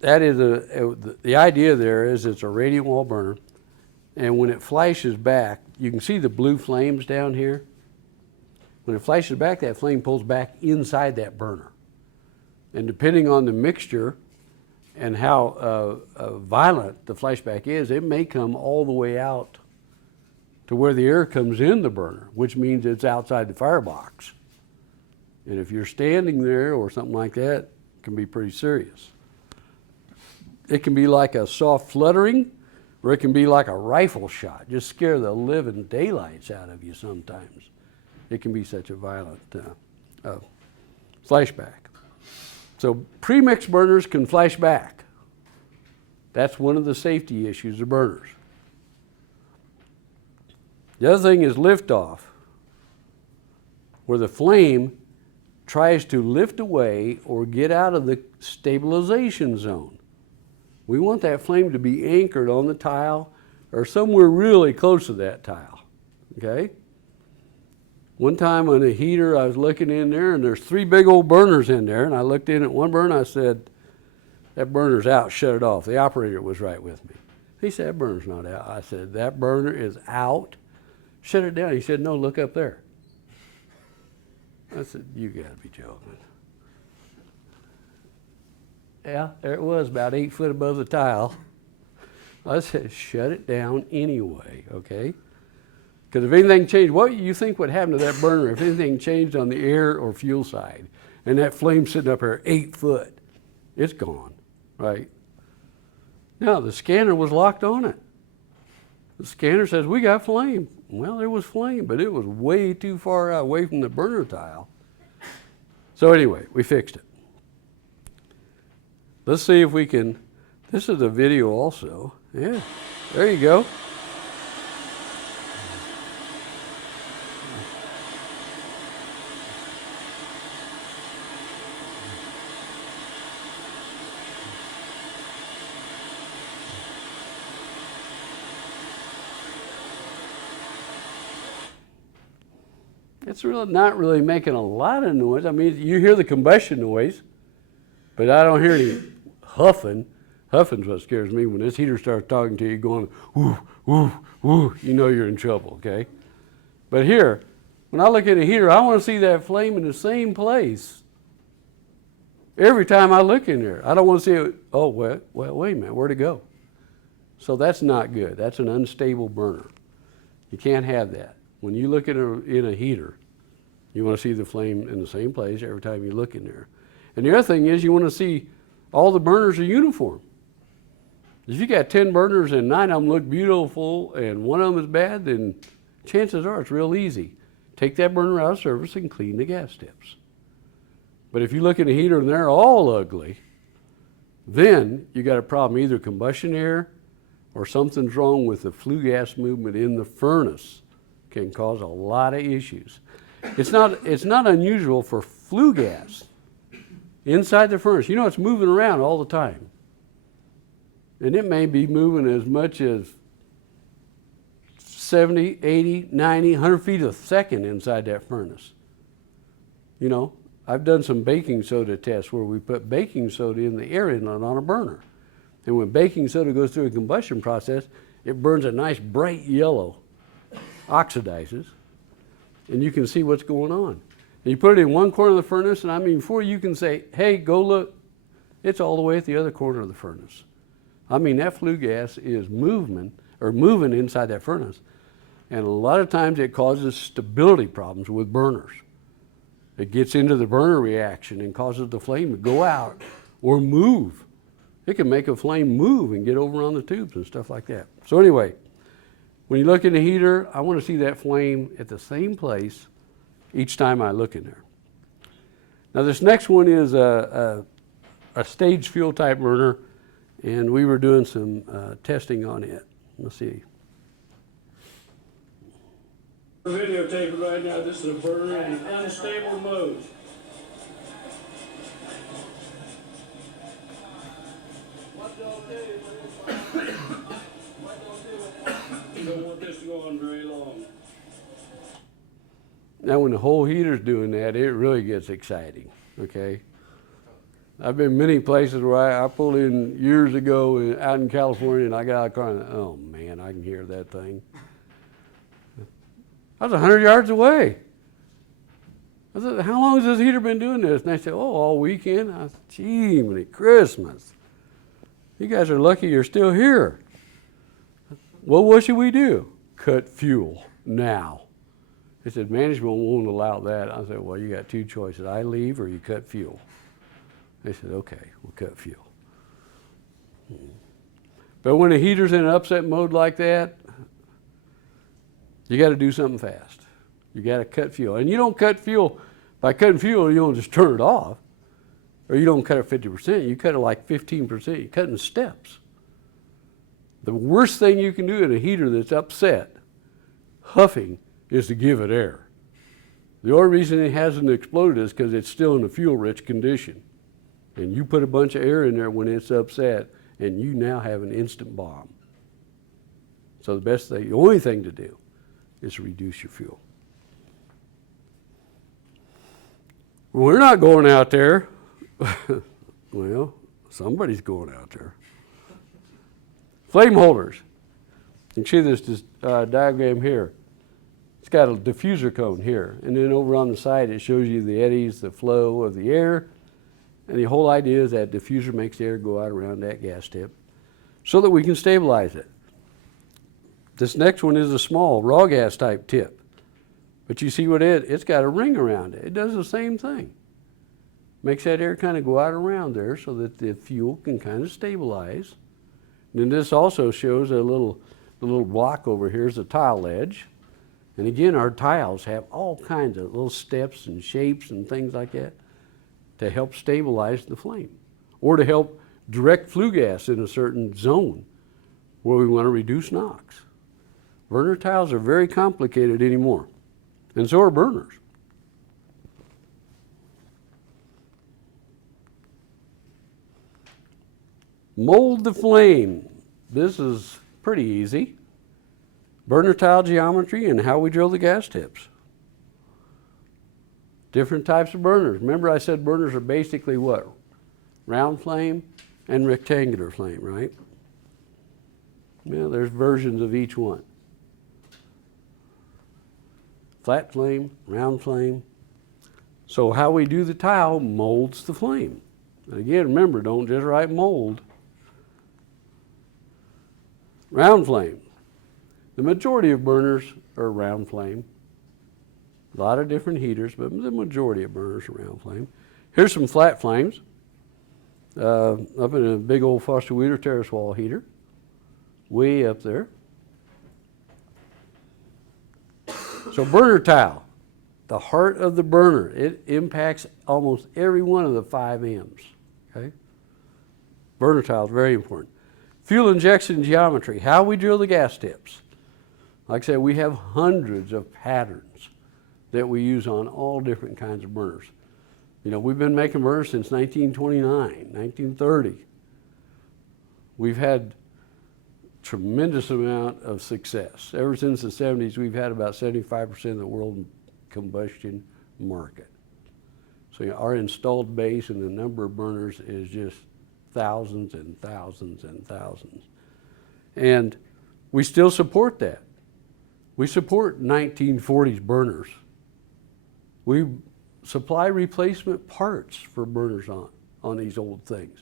That is the idea there is it's a radiant wall burner, and when it flashes back, you can see the blue flames down here. When it flashes back, that flame pulls back inside that burner. And depending on the mixture and how violent the flashback is, it may come all the way out to where the air comes in the burner, which means it's outside the firebox. And if you're standing there or something like that, it can be pretty serious. It can be like a soft fluttering, or it can be like a rifle shot, just scare the living daylights out of you sometimes. It can be such a violent flashback. So pre-mixed burners can flash back. That's one of the safety issues of burners. The other thing is liftoff, where the flame tries to lift away or get out of the stabilization zone. We want that flame to be anchored on the tile or somewhere really close to that tile, okay? One time on a heater, I was looking in there and there's 3 big old burners in there, and I looked in at one burner, I said, that burner's out, shut it off. The operator was right with me. He said, that burner's not out. I said, that burner is out, shut it down. He said, no, look up there. I said, you gotta be joking. Yeah, there it was, about 8 foot above the tile. I said, shut it down anyway, okay? Because if anything changed, what do you think would happen to that burner if anything changed on the air or fuel side? And that flame sitting up here 8 foot, it's gone, right? Now, the scanner was locked on it. The scanner says, we got flame. Well, there was flame, but it was way too far out away from the burner tile. So anyway, we fixed it. Let's see if we can, this is a video also. Yeah, there you go. It's really not really making a lot of noise. I mean, you hear the combustion noise, but I don't hear any huffing. Huffing's what scares me. When this heater starts talking to you, going, woo, woo, woo, you know you're in trouble, okay? But here, when I look at a heater, I want to see that flame in the same place every time I look in there. I don't want to see it, oh, well, wait a minute, where'd it go? So that's not good. That's an unstable burner. You can't have that. When you look at in a heater, you want to see the flame in the same place every time you look in there. And the other thing is you want to see all the burners are uniform. If you got 10 burners and 9 of them look beautiful and one of them is bad, then chances are it's real easy. Take that burner out of service and clean the gas tips. But if you look at a heater and they're all ugly, then you got a problem, either combustion air or something's wrong with the flue gas movement in the furnace. Can cause a lot of issues. It's not unusual for flue gas inside the furnace. You know, it's moving around all the time. And it may be moving as much as 70, 80, 90, 100 feet a second inside that furnace. You know, I've done some baking soda tests where we put baking soda in the air inlet on a burner. And when baking soda goes through a combustion process, it burns a nice bright yellow, oxidizes, and you can see what's going on. And you put it in one corner of the furnace, and I mean, before you can say, hey, go look, it's all the way at the other corner of the furnace. I mean, that flue gas is moving inside that furnace. And a lot of times it causes stability problems with burners. It gets into the burner reaction and causes the flame to go out or move. It can make a flame move and get over on the tubes and stuff like that. So anyway, when you look in the heater, I want to see that flame at the same place each time I look in there. Now this next one is a staged fuel type burner, and we were doing some testing on it. Let's see. We're videotaping right now. This is a burner in unstable mode. You don't want this to go on very long. Now when the whole heater's doing that, it really gets exciting, okay? I've been many places where I pulled in years ago out in California, and I got out of the car and, oh man, I can hear that thing. I was 100 yards away. I said, how long has this heater been doing this? And they said, oh, all weekend. I said, gee, many Christmas. You guys are lucky you're still here. Well, what should we do? Cut fuel now. They said, management won't allow that. I said, well, you got two choices. I leave or you cut fuel. They said, okay, we'll cut fuel. But when the heater's in an upset mode like that, you got to do something fast. You got to cut fuel. And you don't cut fuel, by cutting fuel, you don't just turn it off. Or you don't cut it 50%, you cut it like 15%. You cut in steps. The worst thing you can do in a heater that's upset, huffing, is to give it air. The only reason it hasn't exploded is because it's still in a fuel-rich condition. And you put a bunch of air in there when it's upset, and you now have an instant bomb. So the best thing, the only thing to do is reduce your fuel. We're not going out there. Well, somebody's going out there. Flame holders. You can see this diagram here. It's got a diffuser cone here, and then over on the side it shows you the eddies, the flow of the air, and the whole idea is that diffuser makes the air go out around that gas tip so that we can stabilize it. This next one is a small raw gas type tip, but you see what it's got a ring around it. It does the same thing. Makes that air kind of go out around there so that the fuel can kind of stabilize. And then this also shows the little block over here is a tile edge. And again, our tiles have all kinds of little steps and shapes and things like that to help stabilize the flame or to help direct flue gas in a certain zone where we want to reduce NOx. Burner tiles are very complicated anymore, and so are burners. Mold the flame. This is pretty easy. Burner tile geometry and how we drill the gas tips. Different types of burners. Remember I said burners are basically what? Round flame, and rectangular flame, right? Yeah, there's versions of each one. Flat flame, round flame. So how we do the tile molds the flame. And again, remember, don't just write mold. Round flame. The majority of burners are round flame. A lot of different heaters, but the majority of burners are round flame. Here's some flat flames. Up in a big old Foster Wheeler terrace wall heater. Way up there. So burner tile, the heart of the burner, it impacts almost every one of the 5 M's, okay? Burner tile is very important. Fuel injection geometry, how we drill the gas tips. Like I said, we have hundreds of patterns that we use on all different kinds of burners. You know, we've been making burners since 1929, 1930. We've had tremendous amount of success. Ever since the 70s, we've had about 75% of the world combustion market. So you know, our installed base and the number of burners is just thousands and thousands and thousands. And we still support that. We support 1940s burners. We supply replacement parts for burners on these old things.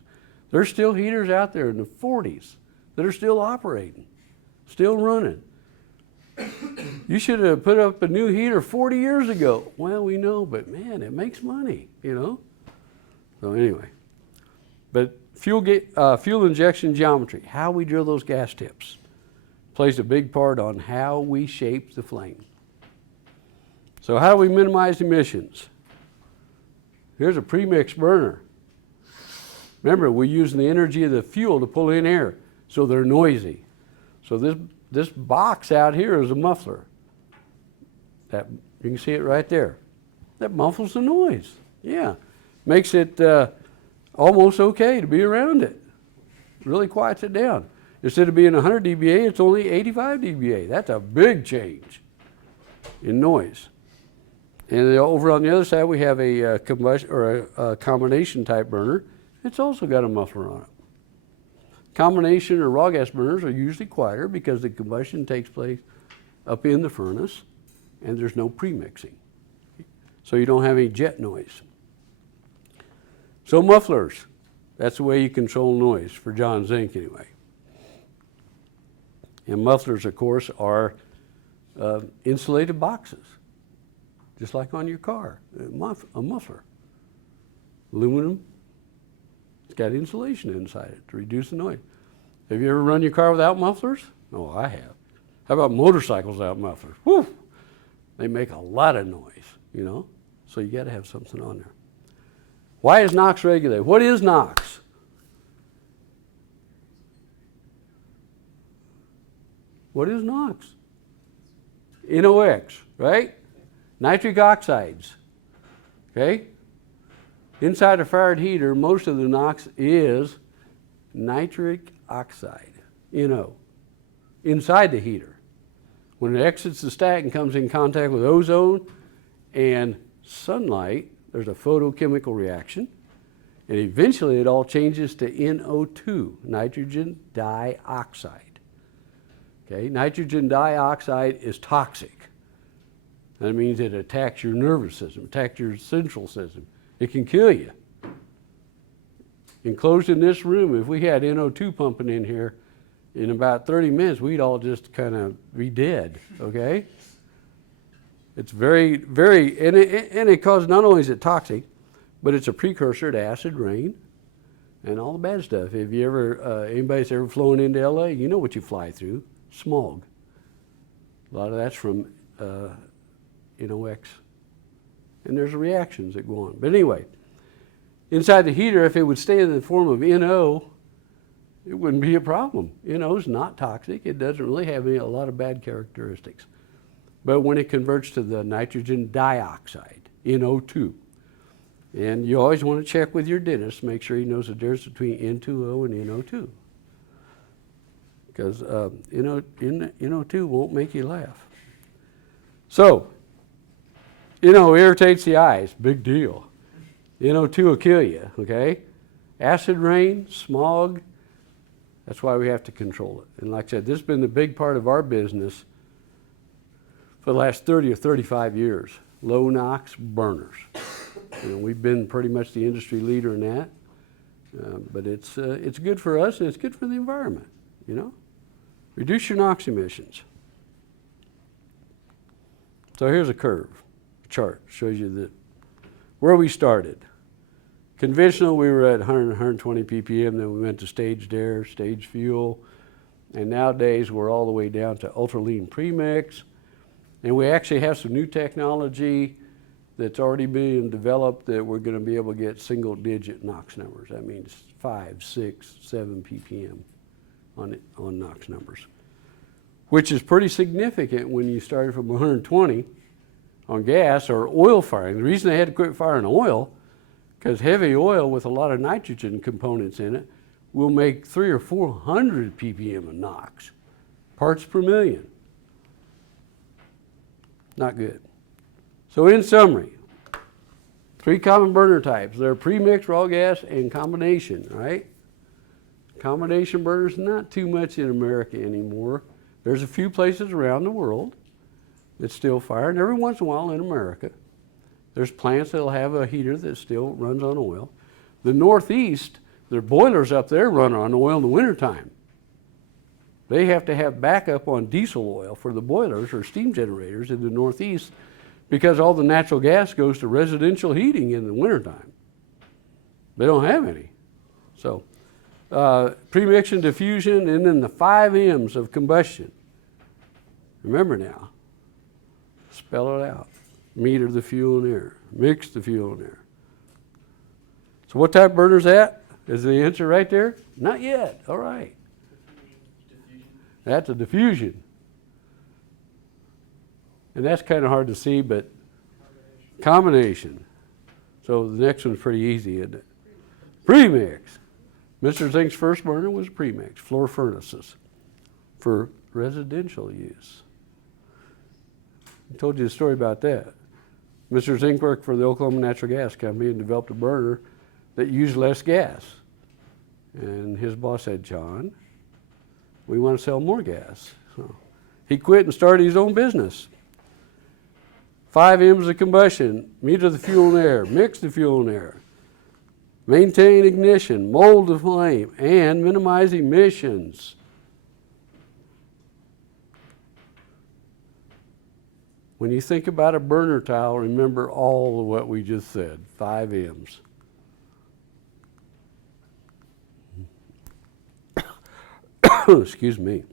There's still heaters out there in the 40s that are still operating, still running. You should have put up a new heater 40 years ago. Well, we know, but man, it makes money, you know? So anyway, but fuel injection geometry, how we drill those gas tips, plays a big part on how we shape the flame. So how do we minimize emissions? Here's a premix burner. Remember, we're using the energy of the fuel to pull in air, so they're noisy. So this box out here is a muffler. That, you can see it right there. That muffles the noise. Yeah, makes it almost okay to be around it. Really quiets it down. Instead of being 100 dBA, it's only 85 dBA. That's a big change in noise. And over on the other side, we have a combustion or a combination type burner. It's also got a muffler on it. Combination or raw gas burners are usually quieter because the combustion takes place up in the furnace and there's no premixing. So you don't have any jet noise. So mufflers, that's the way you control noise for John Zink anyway. And mufflers, of course, are insulated boxes, just like on your car, a muffler. Aluminum, it's got insulation inside it to reduce the noise. Have you ever run your car without mufflers? Oh, I have. How about motorcycles without mufflers? Whew! They make a lot of noise, you know? So you got to have something on there. Why is NOx regulated? What is NOx? What is NOx? NOx, right? Nitric oxides, okay? Inside a fired heater, most of the NOx is nitric oxide, NO, inside the heater. When it exits the stack and comes in contact with ozone and sunlight, there's a photochemical reaction, and eventually it all changes to NO2, nitrogen dioxide. Okay, nitrogen dioxide is toxic. That means it attacks your nervous system, attacks your central system. It can kill you. Enclosed in this room, if we had NO2 pumping in here, in about 30 minutes, we'd all just kind of be dead, okay? It's very, and it causes, not only is it toxic, but it's a precursor to acid rain and all the bad stuff. If you ever, anybody's ever flown into LA, you know what you fly through, smog. A lot of that's from NOx. And there's reactions that go on. But anyway, inside the heater, if it would stay in the form of NO, it wouldn't be a problem. NO is not toxic. It doesn't really have a lot of bad characteristics. But when it converts to the nitrogen dioxide, NO2, and you always want to check with your dentist, make sure he knows the difference between N2O and NO2. Because NO2 won't make you laugh. So, irritates the eyes, big deal. NO2 will kill you, okay? Acid rain, smog, that's why we have to control it. And like I said, this has been the big part of our business for the last 30 or 35 years. Low NOx burners. We've been pretty much the industry leader in that. But it's good for us and it's good for the environment, you know. Reduce your NOx emissions. So here's a curve, a chart, shows you where we started. Conventional, we were at 100, 120 ppm, then we went to staged air, staged fuel, and nowadays we're all the way down to ultra lean premix. And we actually have some new technology that's already being developed that we're going to be able to get single digit NOx numbers. That means 5, 6, 7 ppm on NOx numbers, which is pretty significant when you started from 120 on gas or oil firing. The reason they had to quit firing oil, because heavy oil with a lot of nitrogen components in it will make 300 or 400 ppm of NOx, parts per million. Not good. So in summary, 3 common burner types. They're premix, raw gas, and combination, right? Combination burners, not too much in America anymore. There's a few places around the world that still fire, and every once in a while in America, there's plants that'll have a heater that still runs on oil. The Northeast, their boilers up there run on oil in the wintertime. They have to have backup on diesel oil for the boilers or steam generators in the Northeast because all the natural gas goes to residential heating in the wintertime. They don't have any. So premix and diffusion, and then the 5 M's of combustion. Remember now, spell it out. Meter the fuel and air, mix the fuel and air. So what type of burner is that? Is the answer right there? Not yet, all right. That's a diffusion. And that's kind of hard to see, but combination. So the next one's pretty easy, isn't it? Premix. Mr. Zink's first burner was premix, floor furnaces for residential use. I told you a story about that. Mr. Zink worked for the Oklahoma Natural Gas Company and developed a burner that used less gas. And his boss said, John, we want to sell more gas. So he quit and started his own business. 5 M's of combustion, meter the fuel and air, mix the fuel and air, maintain ignition, mold the flame, and minimize emissions. When you think about a burner tile, remember all of what we just said, 5 M's. Excuse me.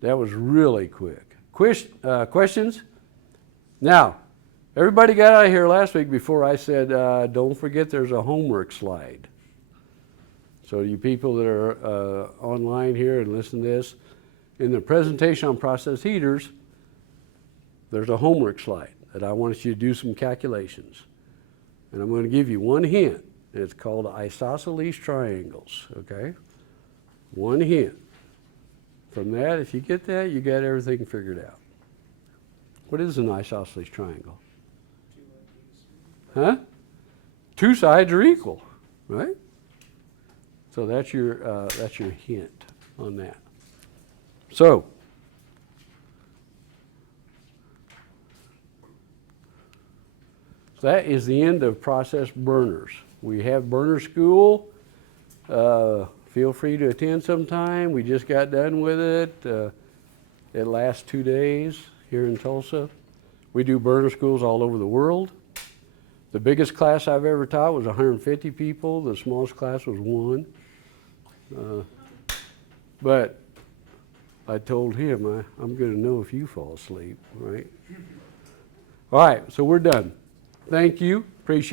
That was really quick. Questions? Now, everybody got out of here last week before I said, don't forget there's a homework slide. So you people that are online here and listen to this, in the presentation on process heaters, there's a homework slide that I want you to do some calculations. And I'm going to give you one hint. It's called isosceles triangles, okay? One hint. From that, if you get that, you got everything figured out. What is an isosceles triangle? Huh? 2 sides are equal, right? So that's your hint on that. So, that is the end of process burners. We have burner school. Feel free to attend sometime. We just got done with it. It lasts 2 days here in Tulsa. We do burner schools all over the world. The biggest class I've ever taught was 150 people. The smallest class was 1. But I told him, I'm going to know if you fall asleep, right? All right, so we're done. Thank you. Appreciate it.